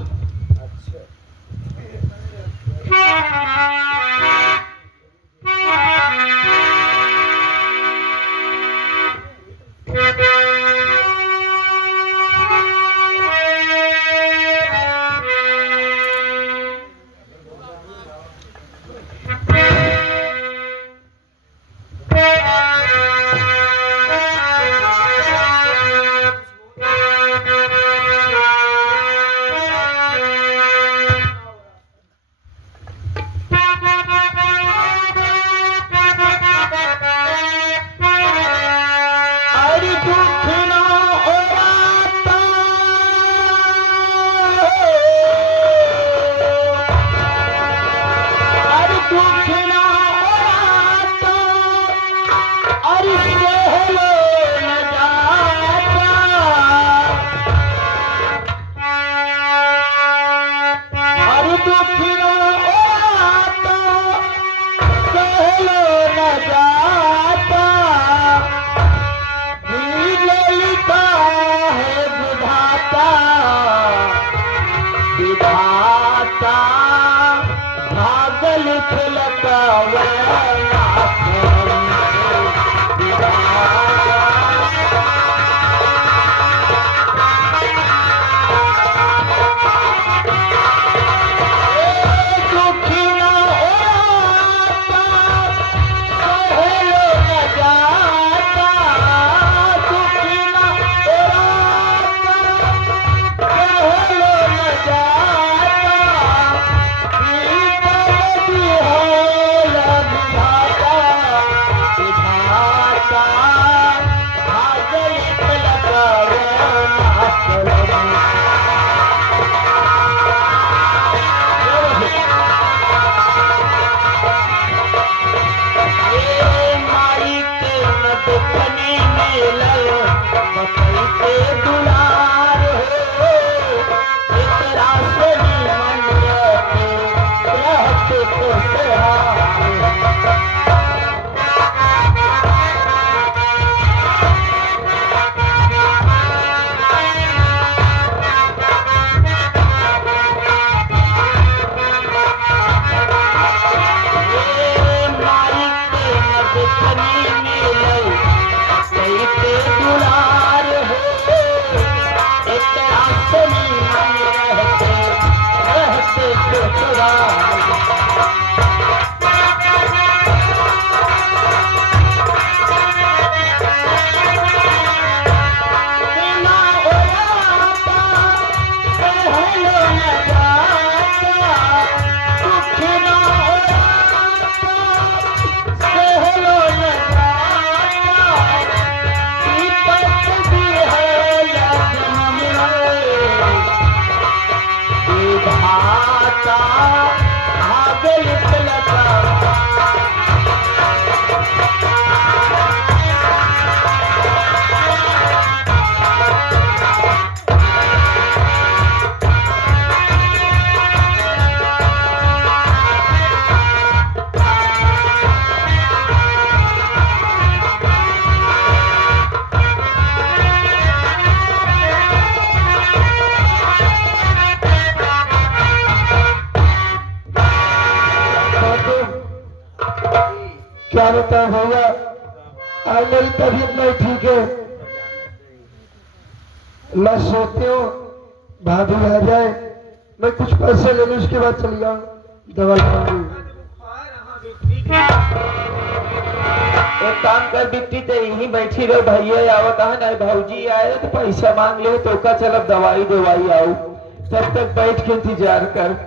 क्या बताऊं भैया, आज मेरी तबीयत नहीं ठीक है। मैं सोचती हूँ भाभी आ जाए, मैं कुछ पैसे ले लूँ, उसके बाद चली जाऊँ दवा लाऊंगी। एक काम कर बिट्टी तो यहीं बैठी रहो, भैया आवत है ना, भौजी आए तो पैसा मांग ले तो का चलब दवाई दवाई आओ, तब तक बैठ के इंतजार कर।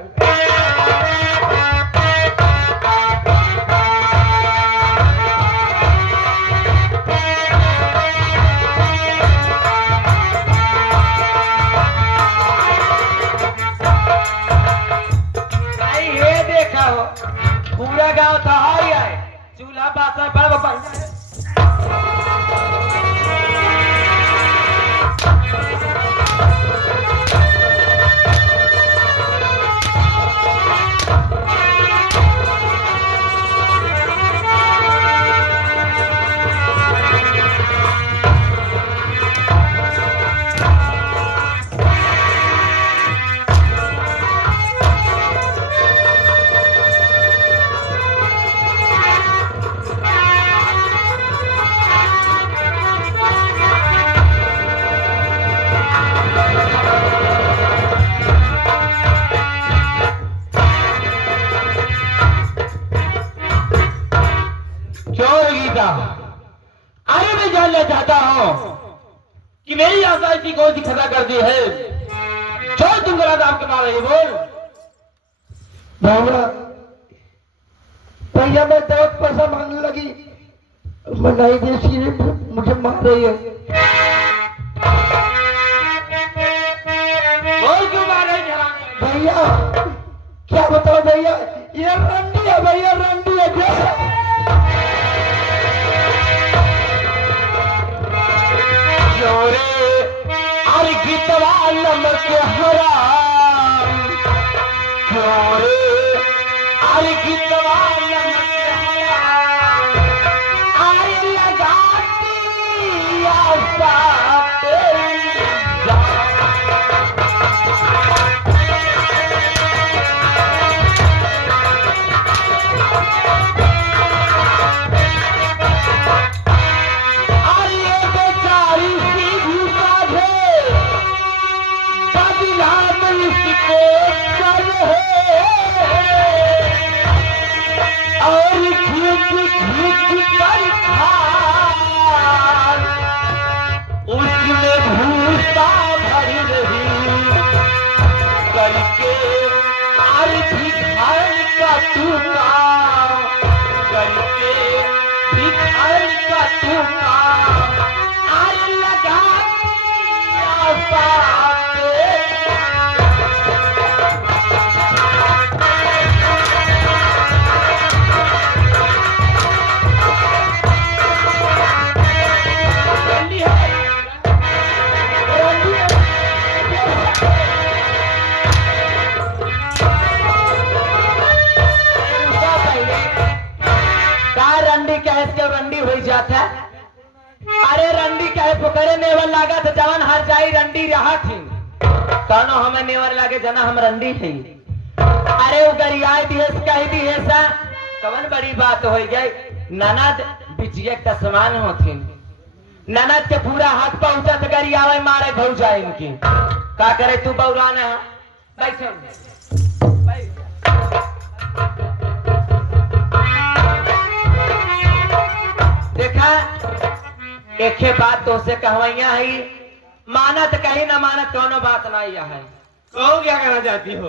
पूरा गांव था हाई आए चूल्हा बासा बड़ बड़ अरे मैं जानना चाहता हूँ कि मेरी आशा ऐसी कौन सी खता कर दी है, छोड़ तुम गला दाम के मारे ये बोल। भैया भैया मैं बहुत पैसा मांगने लगी, मैं नहीं दी, इसलिए मुझे मार रही है। बोल क्यों मार रही है भैया क्या बताओ भैया, ये रंडी है भैया, रंडी है क्या? अरे गीतवा नमक हराम क्योरे, अरे गीतवा नमक हराम अरे लगाती आशा तेरी जान। रंडी हो जाता, अरे रंडी कहे पुकरे नेवर लागा तो जवन हर जाई रंडी रहा थी, कानो हमें नेवर लागे जना हम रंडी थी। अरे वो गरियाए दिहेस कह दिहेसा कवन बड़ी बात हो गई, ननद बिचिया का समान होती, ननद के पूरा हाथ पहुंचा तो गरियावे मारे भौ जाए इनकी, का करे तू बौराना बैठो एके बात तो से कहवैया है मानत कहीं ना मानत कोनो बात नहीं है। कहो क्या कहना चाहती हो?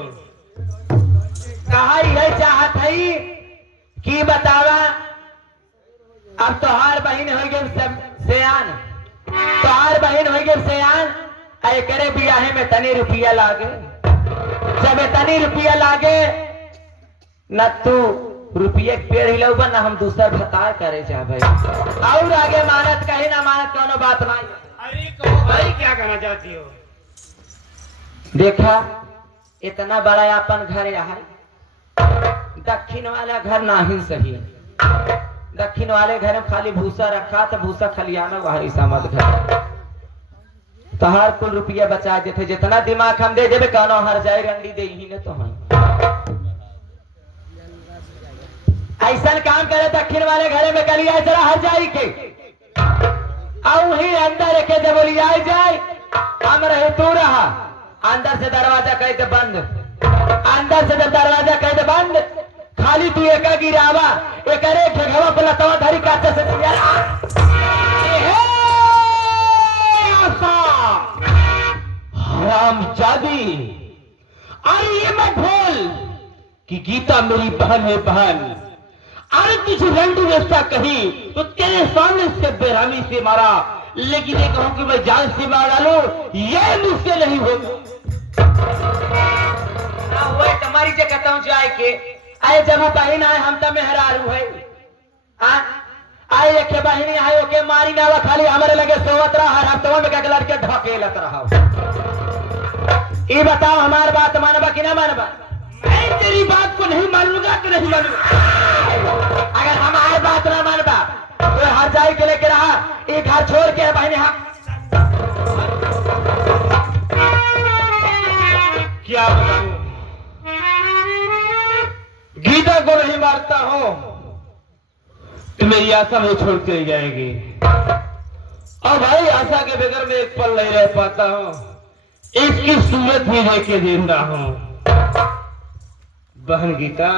कहा यही चाहत है कि बतावा अब तोहार बहन हो गई सयान, तोहार बहन हो गई सयान, करे बियाहे में तनी रुपया लागे, जब तनी रुपया लागे न तू रुपये पेड़ हिलऊ बन हम दूसर भतार करे जा भाई। और आगे मानत कहीं ना मानत कोनो बात नहीं। अरे कहो भाई क्या कहना चाहती हो? देखा इतना बड़ा अपन घर है, दक्षिण वाला घर नहीं सही, दक्षिण वाले घर में खाली भूसा रखा तो भूसा खलियाना वही समझ घर तोहार कुल रुपया बचा देते, जितना दिमाग हम दे देवे कौनो हर जाए रंडी दे ही ने तो हम ऐसा काम करे दक्षिण वाले घरे में कलिया जरा हर जाई के और वही अंदर रखे जब बोली आए जाए हम रहे तू रहा, अंदर से दरवाजा कह दे बंद, अंदर से जब दरवाजा कह दे बंद खाली तू एक गिरावा एक घवा पर लतवा धरी काचा से हराम जादी। अरे ये मत भूल कि गीता मेरी बहन है बहन। अरे किसी रंडू व्यवस्था कही तो तेरे सामने से बेरहमी से मारा, लेकिन ये कहूं कि मैं जान से मार डालू ये मुझसे नहीं होगा। तुम्हारी से कहता हूँ जाए के आए जब बहन आए हम तो मेहरारू है आए एक बहनी आए ओके मारी ना खाली हमारे लगे सोवत रहा हर हफ्तों में क्या लड़के ढकेलत रहा। ये बताओ हमारी बात मानबा कि ना मानबा? मैं तेरी बात को नहीं मानूंगा कि नहीं मानूंगा। अगर हमारी बात ना मानबा तो हर जाई के लेके रहा एक घर छोड़ के बहनी क्या बताऊं? गीता को नहीं मारता हूं तो मेरी आशा में छोड़ के जाएगी। और भाई आशा के बगैर मैं एक पल नहीं रह पाता हूं, इसकी सूरत भी लेके जिंदा हूं। बहन गीता,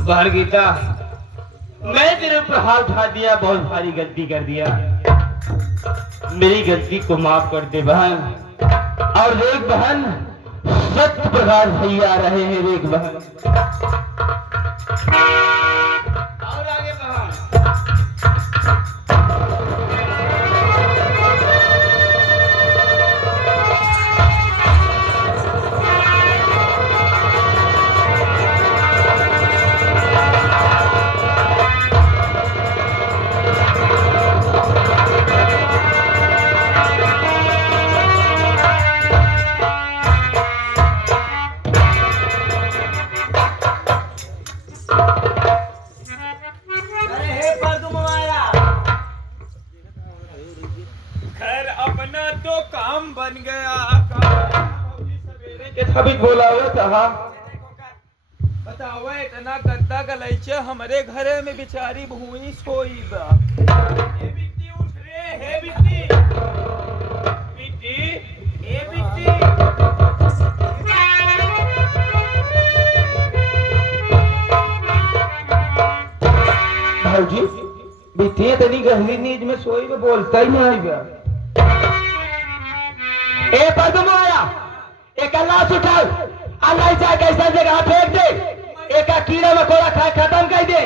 बहन गीता, मैं तेरे ऊपर हाथ उठा दिया, बहुत भारी गलती कर दिया, मेरी गलती को माफ कर दे बहन। और देख बहन सत्य प्रकाश भैया रहे हैं, देख बहन। और आगे बहन बन गया साबित बोला हुआ था। बताओ इतना गंदा गलैचे हमारे घरे में बिचारी भूई सोई बा। ए बिट्टी उठ रे, हे बिट्टी, बिट्टी, ए बिट्टी। भाजी बिट्टी इतनी गहरी नींद में सोई में बोलता ही नहीं बा। ए पदम आया एक लाश उठाओ, अल्लाह चाहे कैसा जगह फेंक दे, एक कीड़ा मकोड़ा खा खत्म कर दे।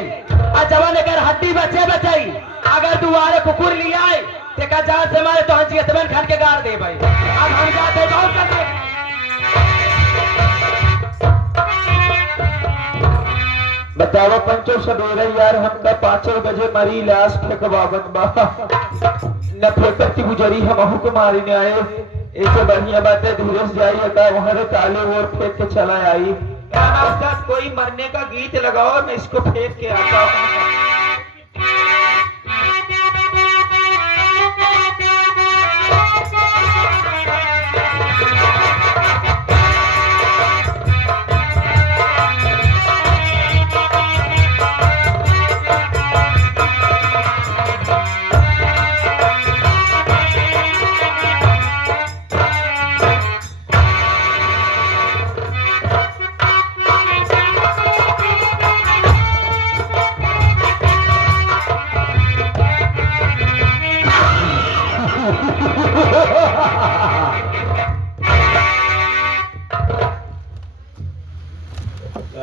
जवान अगर हड्डी बचे बचाई, अगर दुआरे कुकुर लिया आए तो जान से मारे तो हंसी खन के गाड़ दे भाई। अब हम जाते बहुत करते बताओ पंचो सवेरे यार हमका 5 बजे मरी लाश फेंकवावत बा न फेंकती गुजरी हम को मारी ने आए। ऐसे बढ़िया बात है धीरे से जाइए का वहां ताले और फेंक के चला आई। कोई मरने का गीत लगाओ, मैं इसको फेंक के आता हूँ।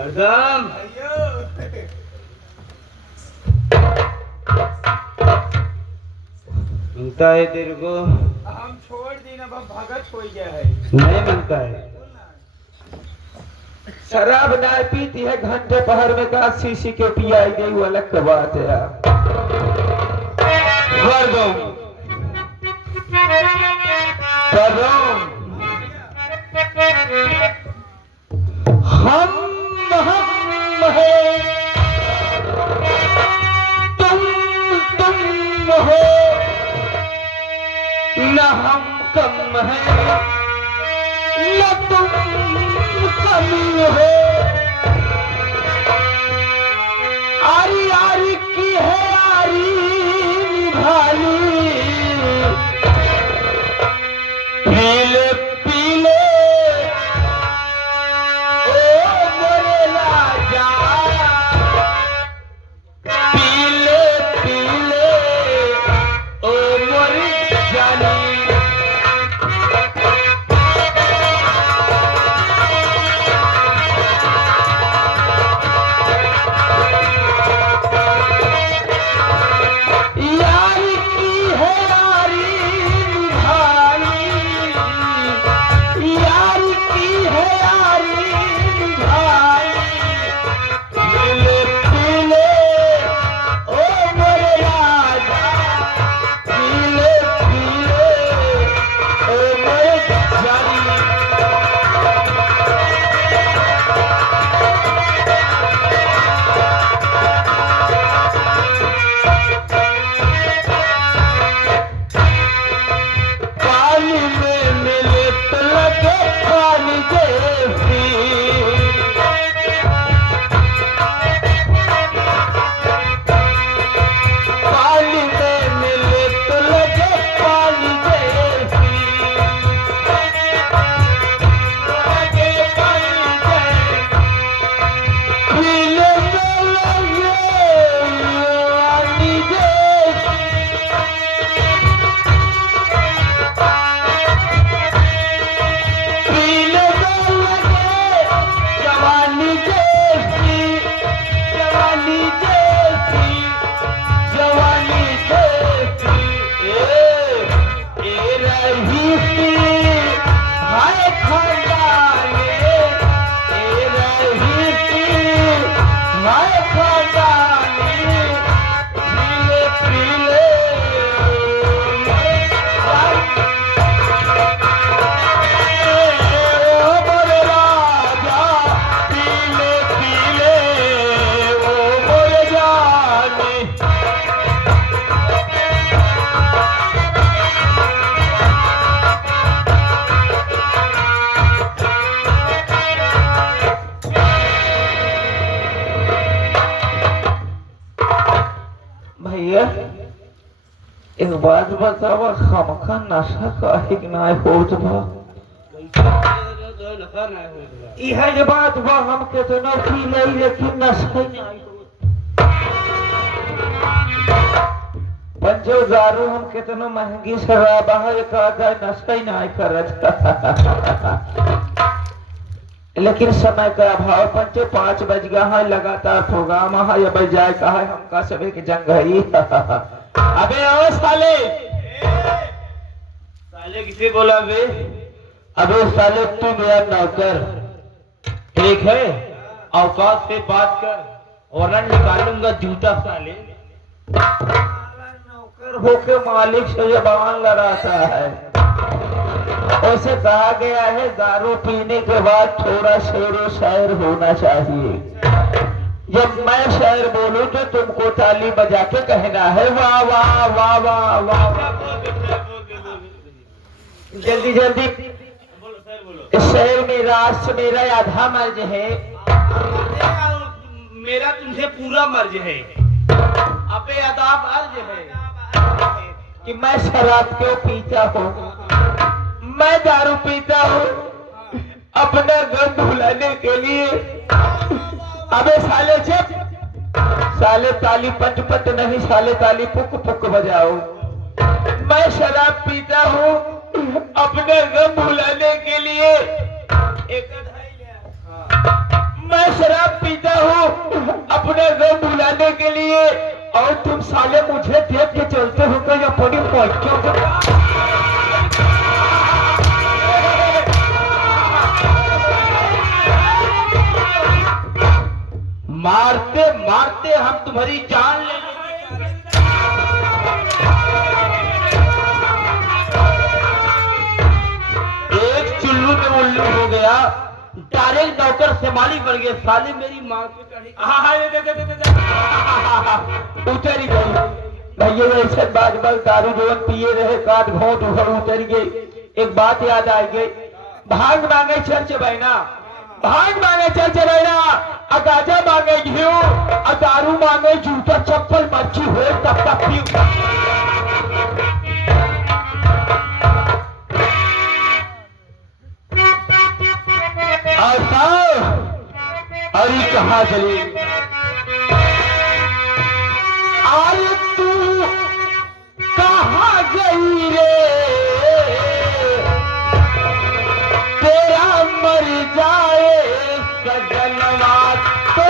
हरदम मिलता है तेरे को, हम छोड़ दी ना भगत हो गया है। नहीं मिलता है। शराब ना पीती है घंटे पहर में का शीशी के पियाई गई वो अलग का बात है यार। हरदम हम है तुम हो न हम कम है न तुम कमी हो। आरी आरी की है आरी निभानी पीले पीले ओ मोरे राजा पीले पीले ओ मोरी जानी। यारी की है यारी निभानी यारी की है यारी निभानी पीले पीले ओ मोरे राजा पीले पीले ओ मोरे जानी। पानी में मिले तो लगे पानी जैसी पानी में मिले तो लगे पानी जैसी लगे पानी जैसी पीले में लगे पानी जैसी पीले में लगे जवानी जैसी जवानी जैसी जवानी जैसी ए रही सी हाय खानदाने ए रही सी हाय खानदाने पीले पीले ओ मोरे राजा पीले पीले ओ मोरे जाने। भैया एक बात बतावा खमखा नशा काहे के ना होत बा। इहे के बात बा हम केतनो पी लई लेकिन नशा ही नहीं होत। पंचो दारू हम केतनो महंगी शराब है का नशा ही नहीं करत। लेकिन समय का अभाव पंचो 5 बज गया है लगातार प्रोग्राम है अब जाए का है हमका सभी के जंग है। अबे आओ साले साले किसे बोला बे? अबे साले तू मेरा नौकर ठीक है, औकात से बात कर वरना निकालूंगा जूता साले। नौकर होके मालिक से जबान लड़ाता है। वैसे कहा गया है दारू पीने के बाद थोड़ा शेरो शायर होना चाहिए। जब मैं शायर बोलूं तो तुमको ताली बजा के कहना है वाह वाह वाह वाह वाह वाह। जल्दी जल्दी बोलो सर बोलो। इस शहर में राष्ट्र मेरा आधा मर्ज है। मेरा तुमसे पूरा मर्ज है। अबे अदाब अर्ज है कि मैं शराब क्यों पीता हूँ। मैं दारू पीता हूँ अपना गम भुलाने के लिए। अबे साले चुप, साले ताली पट पट नहीं साले ताली पुक पुक बजाओ। मैं शराब पीता हूँ अपने गम भुलाने के लिए। एक मैं शराब अपने सब बुलाने के लिए, और तुम साले मुझे देख के चलते हो तो ये बड़ी बच्चों को मारते मारते हम तुम्हारी जान ले एक चुल्लू में उल्लू हो गया, डायरेक्ट नौकर से मालिक बन गए। साले मेरी माँ की कड़ी उतर गई भैया। ऐसे बाज बाज दारू जोन पिए रहे, काट घोट उधर उतर गई। एक बात याद आ गई, भांग मांगे चल बहना, भांग मांगे चल बहना, गाजा मांगे घी, दारू मांगे जूता चप्पल मच्छी हो तब तक पी। अरे कहाँ चली आज तू कहाँ गई रे, तेरा मर जाए सजनवा तो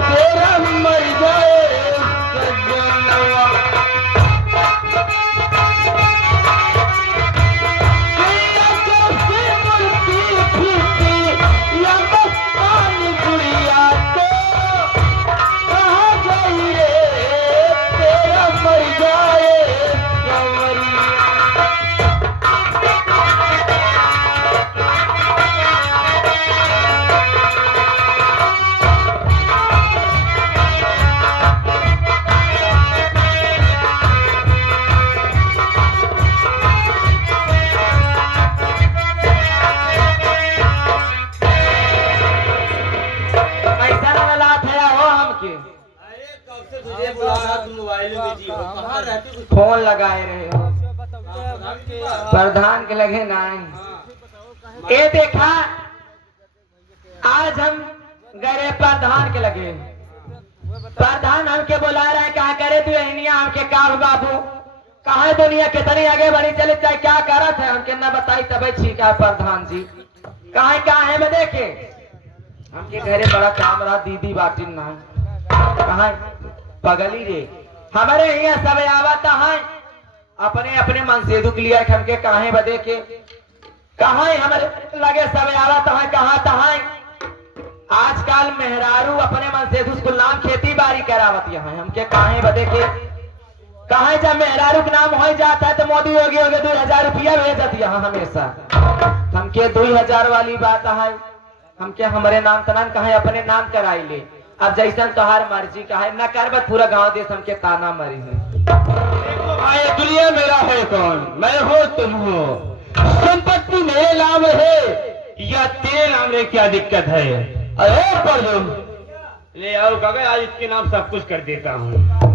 तेरा मर जाए सजनवा। फोन लगाए रहे हो प्रधान के लगे नहीं। ये देखा आज हम गए प्रधान के लगे, प्रधान हमके बुला रहे हैं, क्या करे तू एहनिया हमके का बाबू कहा दुनिया कितनी आगे बढ़ी चले, चाहे क्या करा था हमके ना बताई तब ठीक है प्रधान जी। कहा है मैं देखे हमके घरे बड़ा काम रहा, दीदी बाटी ना कहा पगली रे हमारे यहाँ सब आवता है अपने अपने मन से दुख लिया हमके कहे बदे के कहा हमारे लगे सब आवता है कहा है। आजकल मेहरारू अपने मन से गुलाम खेती बाड़ी करावत है हमके कहे बदे के कहा जब मेहरारू का नाम हो जाता है तो मोदी योगी हो गए 2000 रुपया भेजत यहाँ हमेशा। हमके 2000 वाली बात है, हमके हमारे नाम तनान कहे अपने नाम कराई ले। अब जैसा तोहार मर्जी का है न कर पूरा गांव देश हमके ताना मरी है। भाई दुनिया मेरा है कौन, मैं हो तुम हो, संपत्ति मेरे नाम है या तेरे नाम रे, क्या दिक्कत है? अरे पर ले आओ कागज, आज इसके नाम सब कुछ कर देता हूँ।